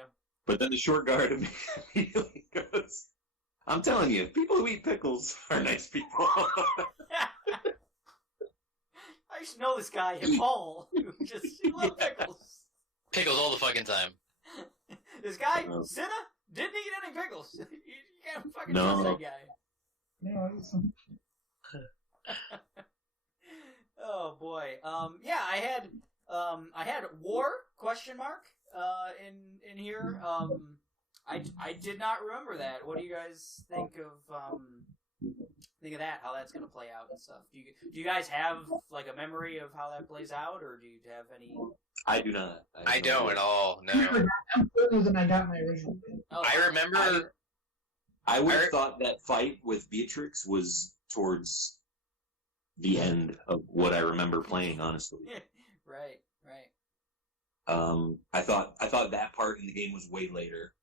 But then the short guard immediately goes, "I'm telling you, people who eat pickles are nice people." I used to know this guy, Paul, who he loved pickles. Pickles all the fucking time. This guy, Oh. Cinna, didn't eat any pickles. You can't fucking No. trust that guy. Yeah, Oh boy. Yeah, I had war ? In here. I did not remember that. What do you guys think of that? How that's gonna play out and stuff? Do you guys have like a memory of how that plays out, or do you have any? I do not. I don't at all. No. I'm further than I got my original game. Oh, I remember. I would have thought that fight with Beatrix was towards the end of what I remember playing, honestly. Right. I thought that part in the game was way later.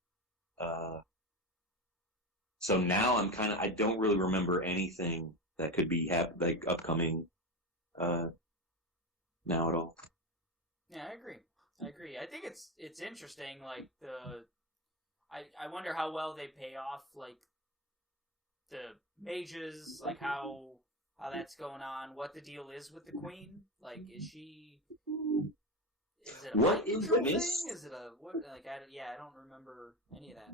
So now I don't really remember anything that could be like upcoming now at all. Yeah, I agree. I think it's interesting. Like I wonder how well they pay off like the mages, like how that's going on. What the deal is with the queen? Like, is it a What mind is control this? thing? Is it a what? Like I don't remember any of that.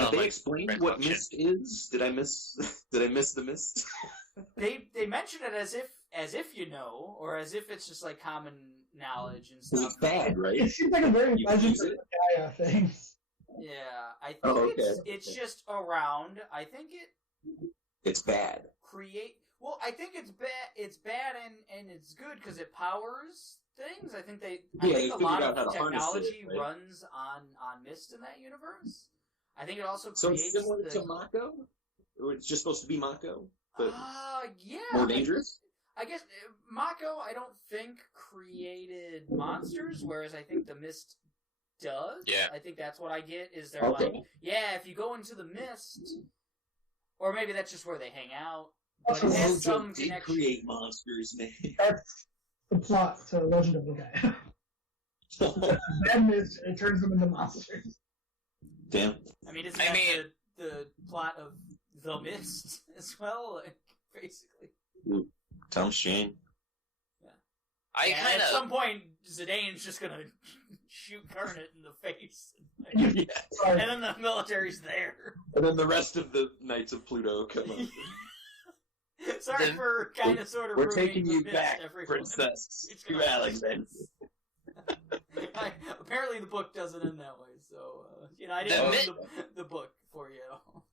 Have they like, explained Red what Function. mist is? Did I miss the mist? They mention it as if as if you know, or as if it's just like common knowledge and Because stuff. it's bad, right? It seems like a very You Legend use of it? Gaia thing. Yeah, I think okay. it's just around. I think it It's bad. Well, I think it's bad. It's bad and it's good because it powers things. I think I Yeah, think they a lot figured out how of to harness it, technology right? runs on Mist in that universe. I think it also So creates it's similar the, to Mako? Or it's just supposed to be Mako? But yeah, more dangerous? I guess Mako, I don't think created monsters, whereas I think the Mist does. Yeah. I think that's what I get is they're Okay. like, yeah, if you go into the Mist, or maybe that's just where they hang out. But it has some They connection. create monsters, man. That's the plot to Legend of the Gaia. Bad Mist, it turns them into monsters. Damn. I mean, isn't that the plot of The Mist as well? Like, basically. Tom Shane. I kind At of some point, Zidane's just gonna shoot Garnet in the face. Yeah. Sorry. And then the military's there. And then the rest of the Knights of Pluto come up. Sorry Then- for kind of sort of We're ruining taking the you Mist, back, everyone. princess. It's To gonna- Alexander. Apparently the book doesn't end that way, so I The didn't Mi- know the book for you at all.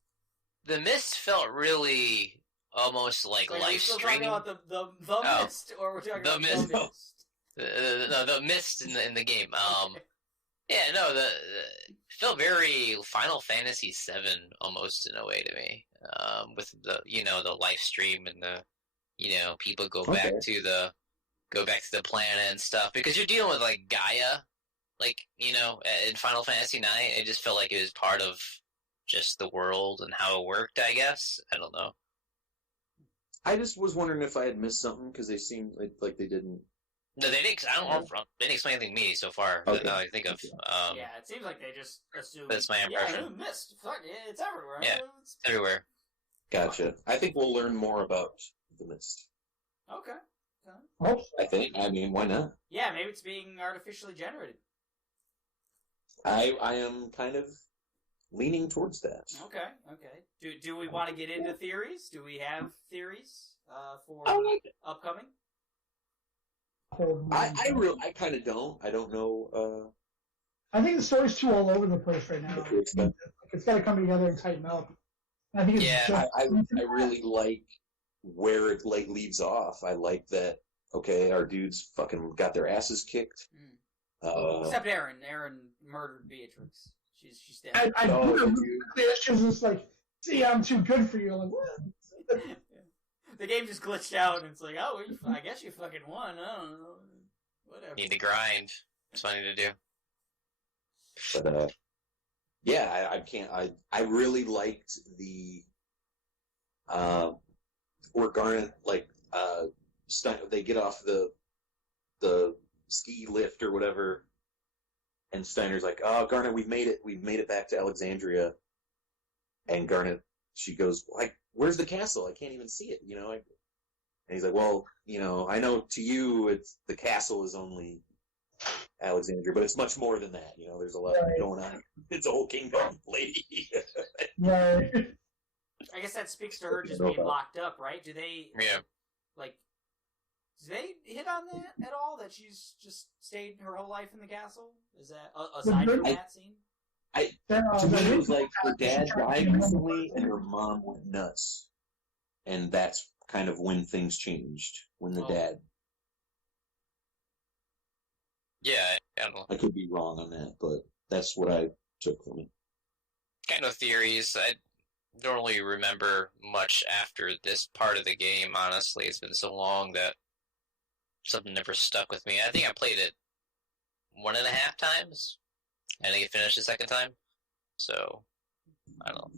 the Mist felt really almost like Wait, are we live still talking streaming. about the Oh. Mist, or we're talking The about Mist. the Mist? No, the Mist in the game. Okay. Yeah, no, it felt very Final Fantasy VII almost in a way to me. With the the live stream and the people go back to the planet and stuff because you're dealing with like Gaia, like in Final Fantasy IX. It just felt like it was part of just the world and how it worked. I guess I don't know. I just was wondering if I had missed something because they seemed like they didn't. No, they didn't. I don't know. They didn't explain anything to me so far Okay. that I think of. Yeah, it seems like they just assume. That's my impression. Yeah, Mist. Fuck, it's everywhere. Yeah. It's... Everywhere. Gotcha. I think we'll learn more about the Mist. Okay. Oh, I think. I mean, why not? Yeah, maybe it's being artificially generated. I am kind of leaning towards that. Okay. Do we want to get into theories? Do we have theories for I like it. upcoming? I kind of don't. I don't know. I think the story's too all over the place right now. What to expect. It's got to come together and tighten up. I think it's Yeah. I really like where it leaves off. I like that. Okay, our dudes fucking got their asses kicked. Except Aaron. Aaron murdered Beatrix. She's dead. I she was just like, see, I'm too good for you. I'm like, what? The game just glitched out, and it's like, oh, I guess you fucking won. I don't know. Whatever. Need to grind. That's what I need to do. But yeah, I can't. I really liked the where Garnet they get off the ski lift or whatever, and Steiner's like, "Oh, Garnet, we've made it back to Alexandria." And Garnet, she goes, like, "Where's the castle? I can't even see it." And he's like, "Well, I know to you, the castle is only Alexandria, but it's much more than that. There's a lot going on. It's a whole kingdom, lady." Yeah. I guess that speaks to her just being locked up, right? Do they do they hit on that at all? That she's just stayed her whole life in the castle? Is that aside from that scene? To me, it was like her dad died recently, and her mom went nuts, and that's kind of when things changed. When the dad. Yeah, I don't know. I could be wrong on that, but that's what I took from it. Kind of theories. I don't really remember much after this part of the game, honestly. It's been so long that something never stuck with me. I think I played it 1.5 times. I think it finished the second time. So, I don't know.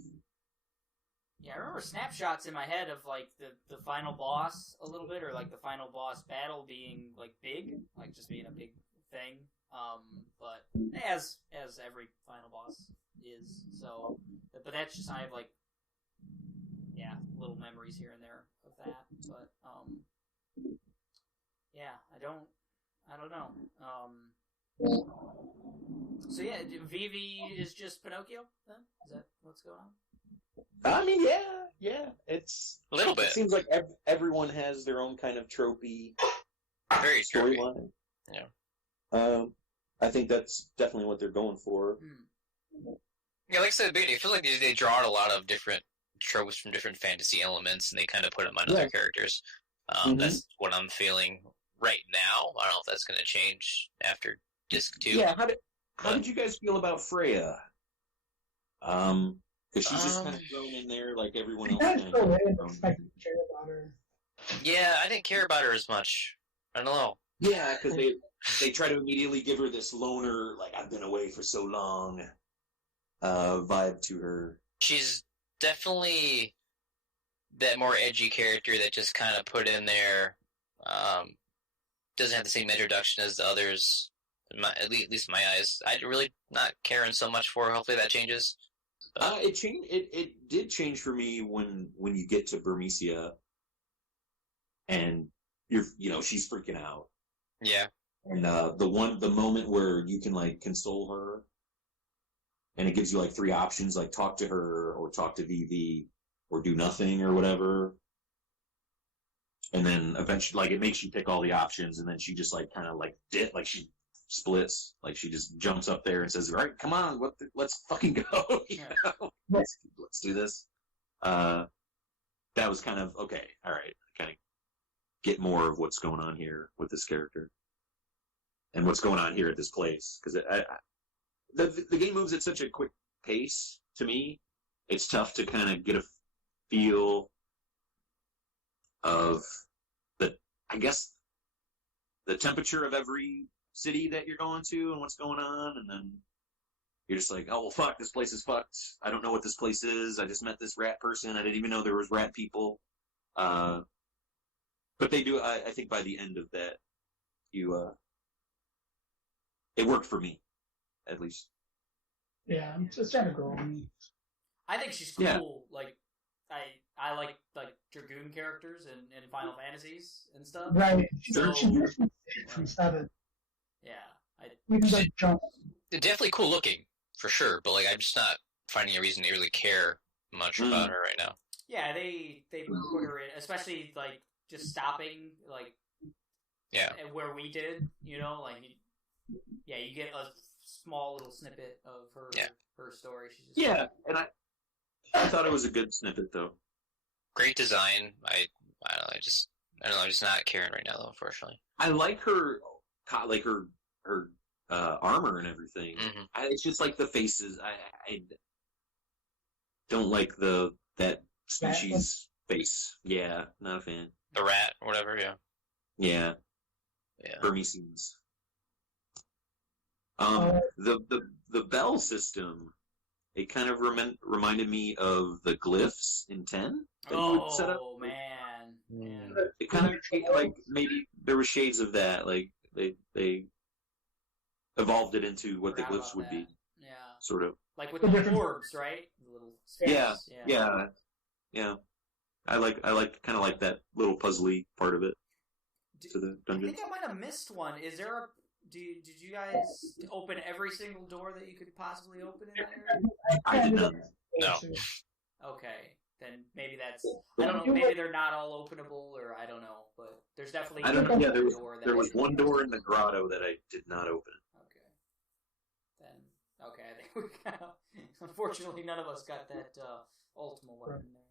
Yeah, I remember snapshots in my head of like the final boss a little bit, or like the final boss battle being like big, like just being a big thing. But as every final boss is, so but that's just I have like little memories here and there of that. But yeah, I don't know. So yeah, Vivi is just Pinocchio then? Is that what's going on? I mean, yeah. It's A little bit. It seems like everyone has their own kind of tropey Very tropey. storyline. Yeah. I think that's definitely what they're going for. Yeah, like I said at the beginning, it feels like they draw out a lot of different tropes from different fantasy elements, and they kind of put them on other characters. That's what I'm feeling right now. I don't know if that's going to change after Disc 2. Yeah, how did you guys feel about Freya? Because she's just kind of thrown in there like everyone else. That's the way I expected to care about her. Yeah, I didn't care about her as much. I don't know. Yeah, because they try to immediately give her this loner, like, I've been away for so long, vibe to her. She's definitely that more edgy character that just kind of put in there. Doesn't have the same introduction as the others, at least in my eyes. I'm really not caring so much for her. Hopefully that changes. It changed. It did change for me when you get to Bermesia, and she's freaking out. Yeah. And the moment where you can like console her, and it gives you like 3 options, like talk to her or talk to VV or do nothing or whatever. And then eventually, like, it makes you pick all the options, and then she just like kind of like she splits, like she just jumps up there and says, "All right, come on, let's fucking go." Let's do this. That was kind of okay. All right, kind of get more of what's going on here with this character and what's going on here at this place, because the game moves at such a quick pace. To me, it's tough to kind of get a feel of I guess the temperature of every city that you're going to and what's going on, and then you're just like, oh well, fuck, this place is fucked. I don't know what this place is. I just met this rat person. I didn't even know there was rat people. But they do. I think by the end of that, it worked for me, at least. Yeah, it's trying to grow on me. I think she's cool. Yeah. Like, I like Dragoon characters in Final Fantasies and stuff. Right. So, She's from 7. Yeah. We can like jump. They're definitely cool looking, for sure, but like I'm just not finding a reason to really care much about her right now. Yeah, they put her in, especially like just stopping like where we did, like you get a small little snippet of her story. She's just and I thought it was a good snippet though. Great design. I don't know. I'm just not caring right now, though. Unfortunately, I like her, her armor and everything. Mm-hmm. It's just like the faces. I don't like that species face. Yeah, not a fan. The rat or whatever. Yeah. Burmesians. The bell system. It kind of reminded me of the glyphs in 10 that you would set up. Oh man. It kind of like maybe there were shades of that. Like they evolved it into what the glyphs would be. Yeah. Sort of. Like with the orbs, right? The little spheres. Yeah. I kind of like that little puzzly part of it. To the dungeon. I think I might have missed one. Is there a did you guys open every single door that you could possibly open in that area? I did not. No. Okay, then maybe that's. I don't know. Maybe they're not all openable, or I don't know. But there's definitely. I don't know. Yeah, there was one door in the grotto that I did not open. Okay. Then I think we kind of. Unfortunately, none of us got that Ultima one in there.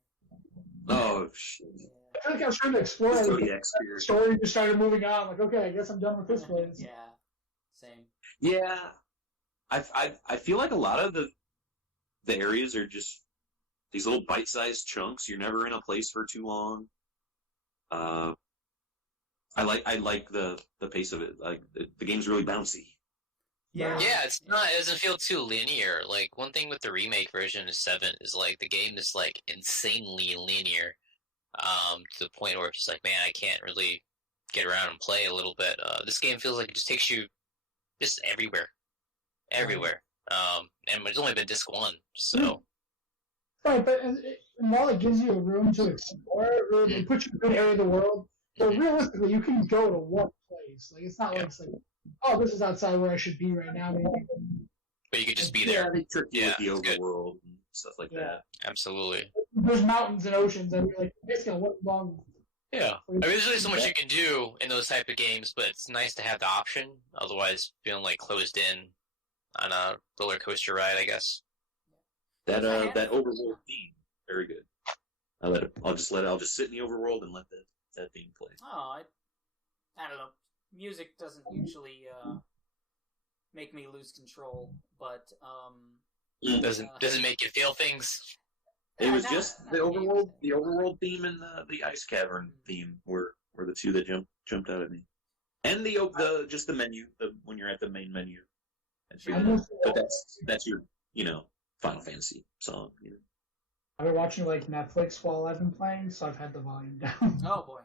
Oh shit. Yeah. I feel like I was trying to explore the story, just started moving on. Like, okay, I guess I'm done with this place. Yeah. Same. Yeah, I feel like a lot of the areas are just these little bite-sized chunks. You're never in a place for too long. I like the pace of it. Like the game's really bouncy. Yeah. Yeah, it doesn't feel too linear. Like one thing with the remake version of 7 is like the game is like insanely linear. To the point where it's just like, man, I can't really get around and play a little bit. This game feels like it just takes you just everywhere. And it's only been disc 1, so. Right, but while it gives you a room to explore, it puts you in a good area of the world. But realistically, you can go to one place. Like it's not like it's like, oh, this is outside where I should be right now. But you could just be there. They trick you with the overworld. stuff like Yeah. that. Absolutely. There's mountains and oceans, and you're like, basically, what long? Yeah. I mean, there's only so much you can do in those type of games, but it's nice to have the option. Otherwise, feeling like closed in on a roller coaster ride, I guess. That overworld theme, very good. I'll just sit in the overworld and let that theme play. Oh, I don't know. Music doesn't usually make me lose control, but Doesn't make you feel things. It was just the overworld theme and the ice cavern theme were the two that jumped out at me, and just the menu when you're at the main menu. But that's your Final Fantasy song. I've been watching like Netflix while I've been playing, so I've had the volume down. Oh boy,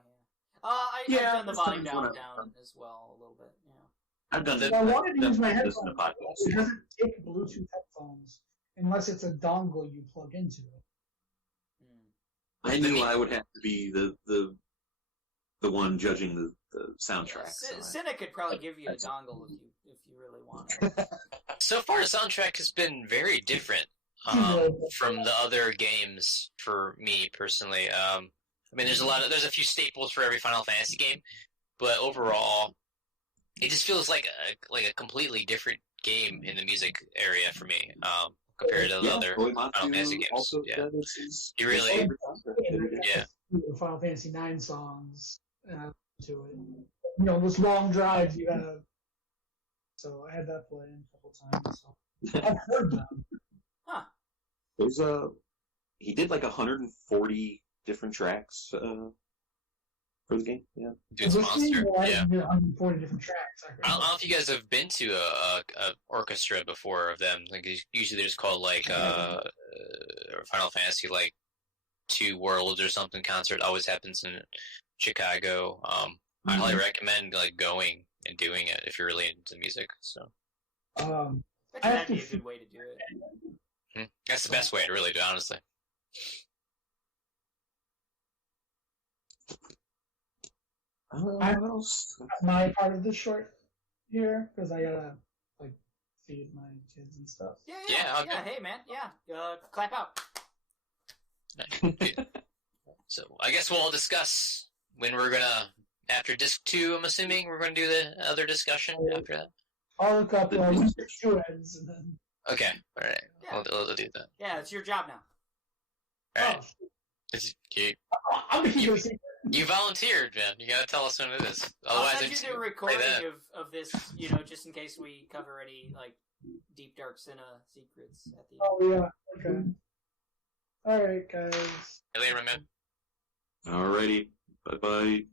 yeah. I've done the volume down as well a little bit. Yeah. I've done that. I wanted to use my Listen to headphones. podcasts. It doesn't take Bluetooth headphones unless it's a dongle you plug into it. I knew I would have to be the one judging the soundtrack. Cynic could probably give you a dongle if you really want. So far, the soundtrack has been very different from the other games for me personally. I mean, there's a few staples for every Final Fantasy game, but overall, it just feels like a completely different game in the music area for me compared to the other Final Fantasy games. Yeah, you really, yeah. Final Fantasy 9 songs to it. Those long drives you have. So I had that playing a couple times. So I've heard them. Huh. There's he did like 140 different tracks for the game. Yeah, Dude's a monster. Yeah. 140 different tracks. I don't know if you guys have been to a orchestra before of them. Like usually they're just called like Final Fantasy like 2 Worlds or something concert. Always happens in Chicago. I highly recommend like going and doing it if you're really into music. So that'd be a good way to do it. That's the best way to really do it, honestly. What else? My part of the short here because I gotta like feed my kids and stuff. Yeah. Hey man, yeah. Clap out. So I guess we'll discuss when we're gonna after disc 2. I'm assuming we're gonna do the other discussion after that. I'll look up 2 ends and then. Okay, all right. Yeah. We'll do that. Yeah, it's your job now. All right. I'm keeping a secret. You volunteered, man. You gotta tell us when it is. I'll send you the recording of this, just in case we cover any like deep dark Cinna secrets at the end. Oh yeah. Okay. All right, guys. Hey, later, man. Alrighty. Bye-bye.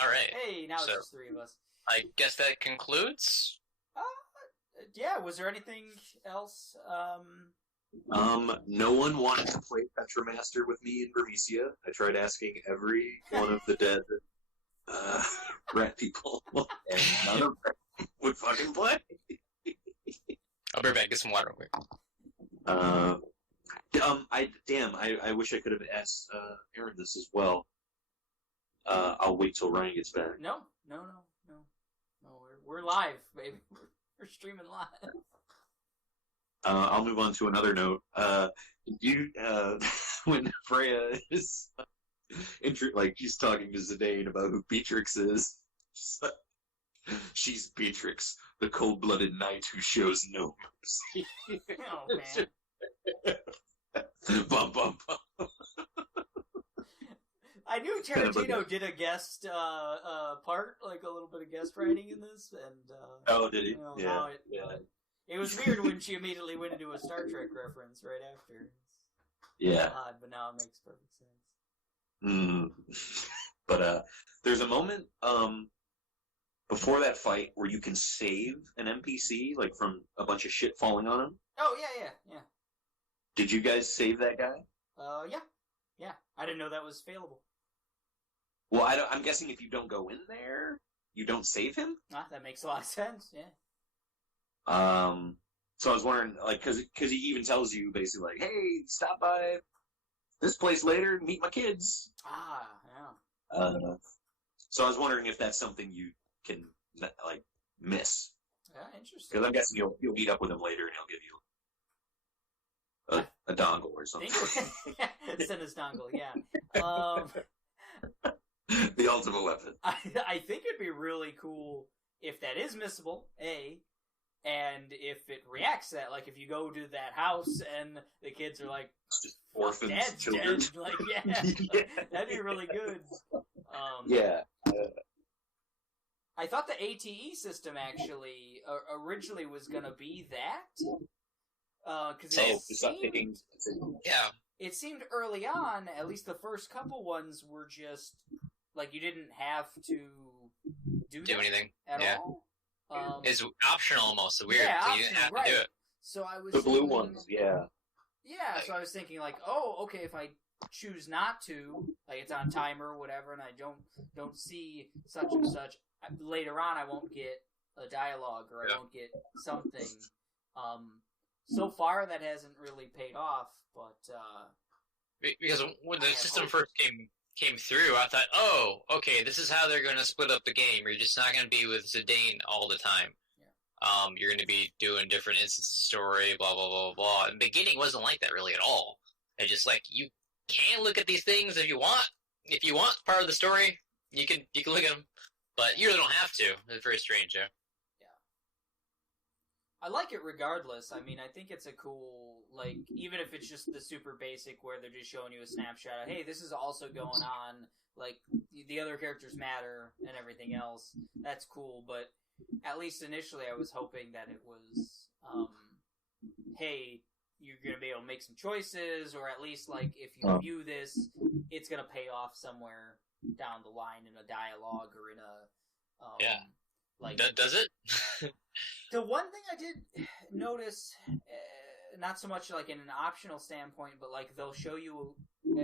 All right. Hey, now it's just 3 of us. I guess that concludes. Yeah. Was there anything else? No one wanted to play Petromaster with me in Bermesia. I tried asking every one of the dead rat people, and none of them would fucking play. I'll be right back. Get some water real quick. I wish I could have asked Aaron this as well. I'll wait till Ryan gets back. No. We're live, baby. We're streaming live. I'll move on to another note. When Freya is she's talking to Zidane about who Beatrix is. She's Beatrix, the cold-blooded knight who shows no mercy. Oh man. Bum bum bum. I knew Tarantino did a guest part, like a little bit of guest writing in this, and oh, did he? Yeah. It was weird when she immediately went into a Star Trek reference right after. Yeah. Odd, but now it makes perfect sense. But there's a moment before that fight where you can save an NPC, like from a bunch of shit falling on him. Oh yeah. Did you guys save that guy? Yeah. I didn't know that was available. Well, I'm guessing if you don't go in there, you don't save him. That makes a lot of sense. Yeah. So I was wondering, like, because he even tells you basically, like, hey, stop by this place later and meet my kids. Yeah. So I was wondering if that's something you can, like, miss. Yeah, interesting. Because I'm guessing you'll meet up with him later and he'll give you a dongle or something. Send his dongle, yeah. The ultimate weapon. I think it'd be really cool if that is missable, and if it reacts to that, like if you go to that house and the kids are like, just orphans, Dad's children. dead. Like, yeah, that'd be really good. Yeah. I thought the ATE system actually originally was gonna be that, because it seemed early on, at least the first couple ones were just like you didn't have to do anything at all. It's optional almost. Weird. Yeah, so you didn't have to do it. So I was the blue ones, yeah. Yeah, so I was thinking like, oh, okay, if I choose not to, like it's on timer or whatever, and I don't see such and such, later on I won't get a dialogue or I won't get something. So far that hasn't really paid off, but because when the system first came through, I thought, oh, okay, this is how they're going to split up the game. You're just not going to be with Zidane all the time. Yeah. You're going to be doing different instance story, blah, blah, blah, blah. And the beginning wasn't like that really at all. It's just like, you can look at these things if you want. If you want part of the story, you can look at them. But you really don't have to. It's very strange, yeah. I like it regardless. I mean, I think it's a cool, like, even if it's just the super basic where they're just showing you a snapshot of, hey, this is also going on, like, the other characters matter and everything else. That's cool, but at least initially I was hoping that it was, hey, you're going to be able to make some choices, or at least, like, if you view this, it's going to pay off somewhere down the line in a dialogue or in a, like... Does it? The one thing I did notice, not so much like in an optional standpoint, but like they'll show you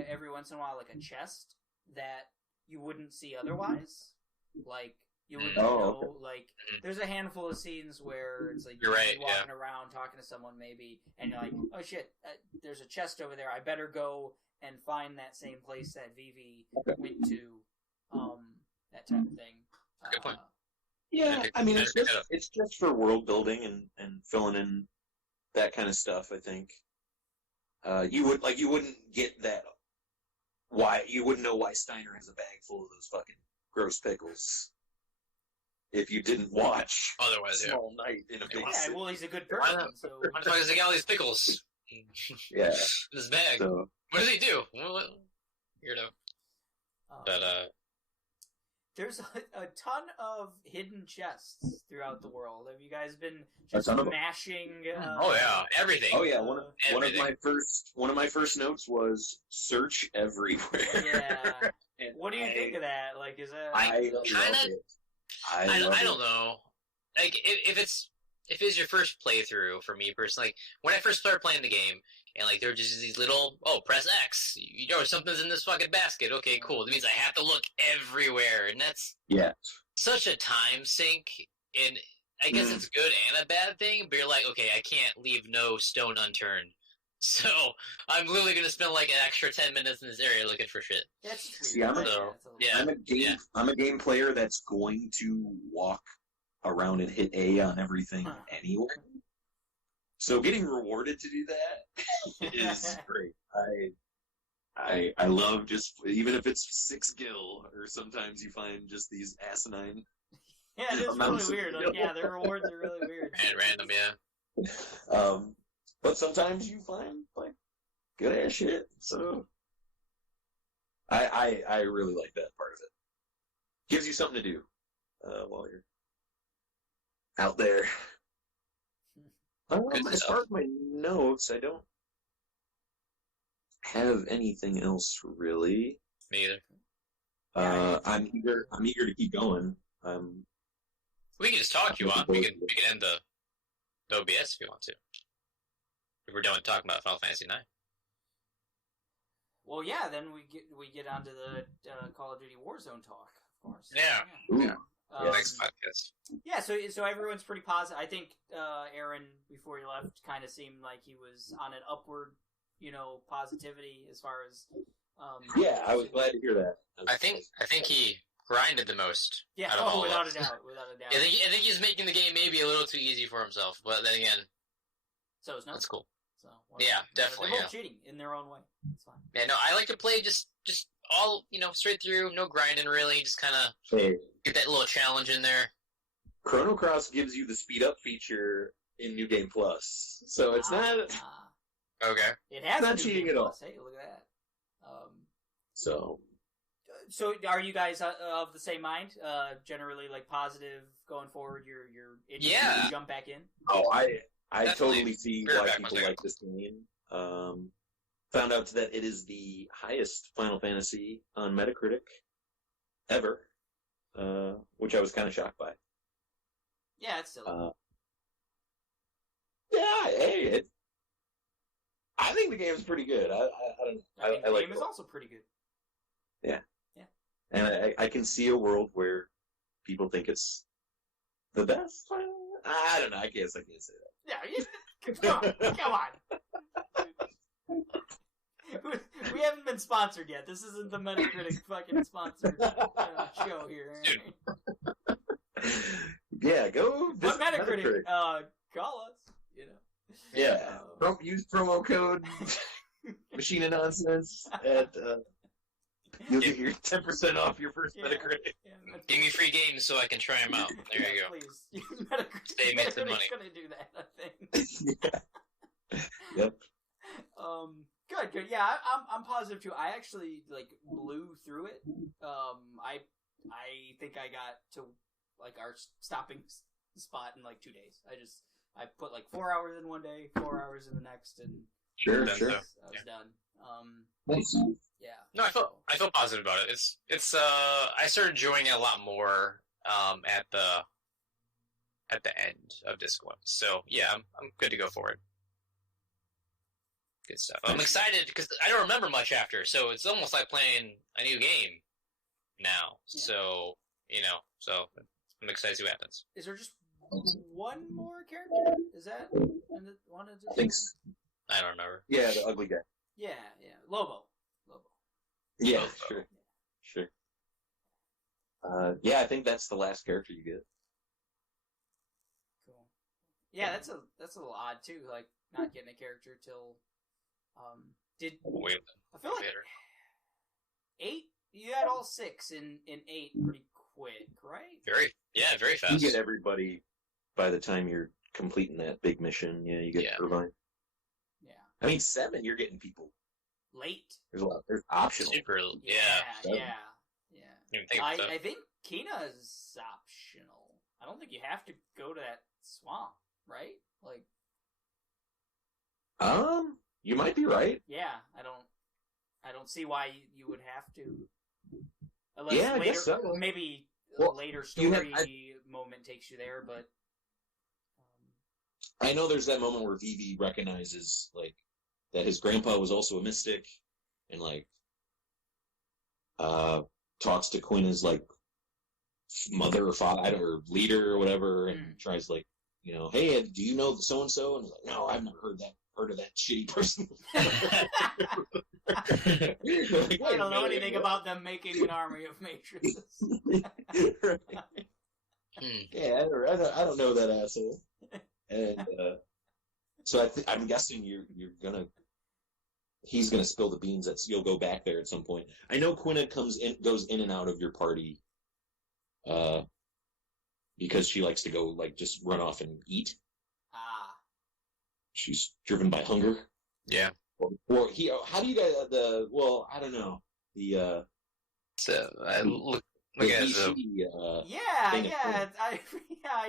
every once in a while like a chest that you wouldn't see otherwise. Like you wouldn't know. Like there's a handful of scenes where it's like you're walking around talking to someone maybe, and you're like, oh shit, there's a chest over there. I better go and find that same place that Vivi went to. That type of thing. Good point. Yeah, I mean, it's just for world building and filling in that kind of stuff. I think you wouldn't get that. You wouldn't know why Steiner has a bag full of those fucking gross pickles if you didn't watch. Otherwise, Small Night in a big city. Well, he's a good person. So why the fuck does he got all these pickles? Yeah, in his bag. So, what does he do? Weirdo. But there's a ton of hidden chests throughout the world. Have you guys been just smashing? Oh yeah, everything. Oh yeah, one of my first notes was search everywhere. Yeah. What do you think of that? Like, is that? I don't know. Like, if it's your first playthrough, for me personally, like, when I first started playing the game, and like there were just these little, press X, something's in this fucking basket. Okay, cool. That means I have to look everywhere, and that's such a time sink. And I guess it's good and a bad thing, but you're like, okay, I can't leave no stone unturned. So I'm literally going to spend like an extra 10 minutes in this area looking for shit. I'm a game player that's going to walk around and hit A on everything anyway. So getting rewarded to do that is great. I love just, even if it's 6 gil, or sometimes you find just these asinine. Yeah, it's really weird. Like, their rewards are really weird. And random, yeah. But sometimes you find like good ass shit. So I really like that part of it. Gives you something to do while you're out there. As far as my notes, I don't have anything else really. Me either. I'm eager to keep going. We can just talk if you want. We can end the OBS if you want to. If we're done talking about Final Fantasy IX. Well, yeah. Then we get onto the Call of Duty Warzone talk, of course. Yeah. Next podcast. Yeah, so everyone's pretty positive. I think Aaron, before he left, kind of seemed like he was on an upward, positivity as far as. I was glad to hear that. I think he grinded the most. Yeah, out of all without of a us. doubt, without a doubt. I think he's making the game maybe a little too easy for himself, but then again, so it's not. That's cool. So Yeah, definitely. They're both cheating in their own way. It's fine. Yeah, no, I like to play just all straight through, no grinding really, just kind of get that little challenge in there. Chrono Cross gives you the speed up feature in New Game Plus, so it's not. Okay. It has not cheating at all. Hey, look at that. So are you guys of the same mind? Generally, like positive going forward. You're interested to jump back in. Oh, I Definitely. totally see why people like this game. Found out that it is the highest Final Fantasy on Metacritic ever, which I was kind of shocked by. Yeah, it's silly. I think the game's pretty good. I the like game is also pretty good. Yeah. Yeah. And I can see a world where people think it's the best. I don't know. I can't say that. Yeah, come on. We haven't been sponsored yet. This isn't the Metacritic fucking sponsored show here. Yeah, go visit Metacritic. Call us. Yeah. Use promo code Machine of Nonsense at you'll get your 10% off your first Metacritic. Yeah, Give me free games so I can try them out. There you go. Please. Save me some money. Gonna do that, I think. Yeah. Yep. Good. Yeah, I'm positive too. I actually blew through it. I think I got to our stopping spot in 2 days. I put 4 hours in one day, 4 hours in the next, and sure. I was done. Nice. Yeah. No, I feel positive about it. It's I started enjoying it a lot more at the end of Disc 1. So yeah, I'm good to go for it. Good stuff. I'm excited because I don't remember much after, so it's almost like playing a new game now. Yeah. So so I'm excited to see what happens. Is there just one more character? Is that one of the? I think so. I don't remember. Yeah, the ugly guy. Yeah. Lobo. Yeah, Lobo. Sure. Yeah, I think that's the last character you get. Cool. Yeah, that's a little odd too. Not getting a character till I feel like 8. You had all 6 in 8 pretty quick, right? Very fast. You get everybody by the time you're completing that big mission. Yeah, you get Irvine. Yeah. I mean, 7, you're getting people late. There's a lot. There's optional. Super. Yeah. I think Kina's optional. I don't think you have to go to that swamp, right? You might be right. Yeah, I don't see why you would have to. Unless later, I guess so. Maybe a later story moment takes you there, but I know there's that moment where Vivi recognizes that his grandpa was also a mystic, and talks to Quina's mother or father or leader or whatever, and tries hey, do you know so and so? And he's like, no, I've never heard of that shitty person. I don't know anything about them making an army of matrices. Yeah, I don't know that asshole. And so I'm guessing he's gonna spill the beans. You'll go back there at some point. I know Quina goes in and out of your party, because she likes to go just run off and eat. She's driven by hunger. Yeah. Or how do you guys I don't know I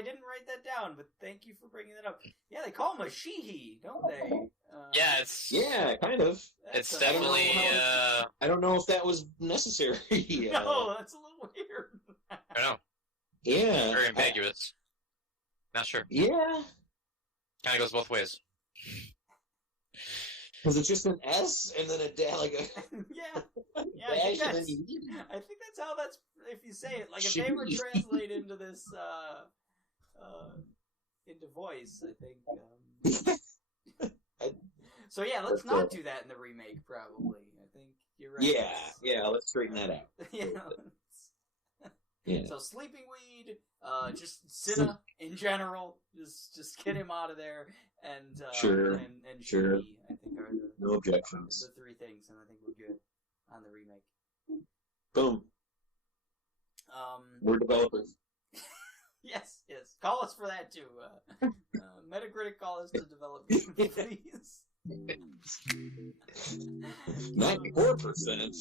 didn't write that down, but thank you for bringing that up. Yeah, they call him a she-he, don't they? Kind of. It's definitely. I don't know if that was necessary. No, that's a little weird. I know. Yeah. Very ambiguous. Not sure. Yeah. Kind of goes both ways. Because it's just an S and then a yeah. I think that's how that's if you say it. If they were translate into this into voice, I think. So yeah, let's not do that in the remake. Probably, I think you're right. Yeah. Let's straighten that out. Yeah. So sleeping weed, just Cinna in general, just get him out of there, Sure. and Sure. shitty, I think are the No objections. the three things, and I think we're good on the remake. Boom. We're developers. Yes. Call us for that too. Metacritic, call us to develop games, please. 94%.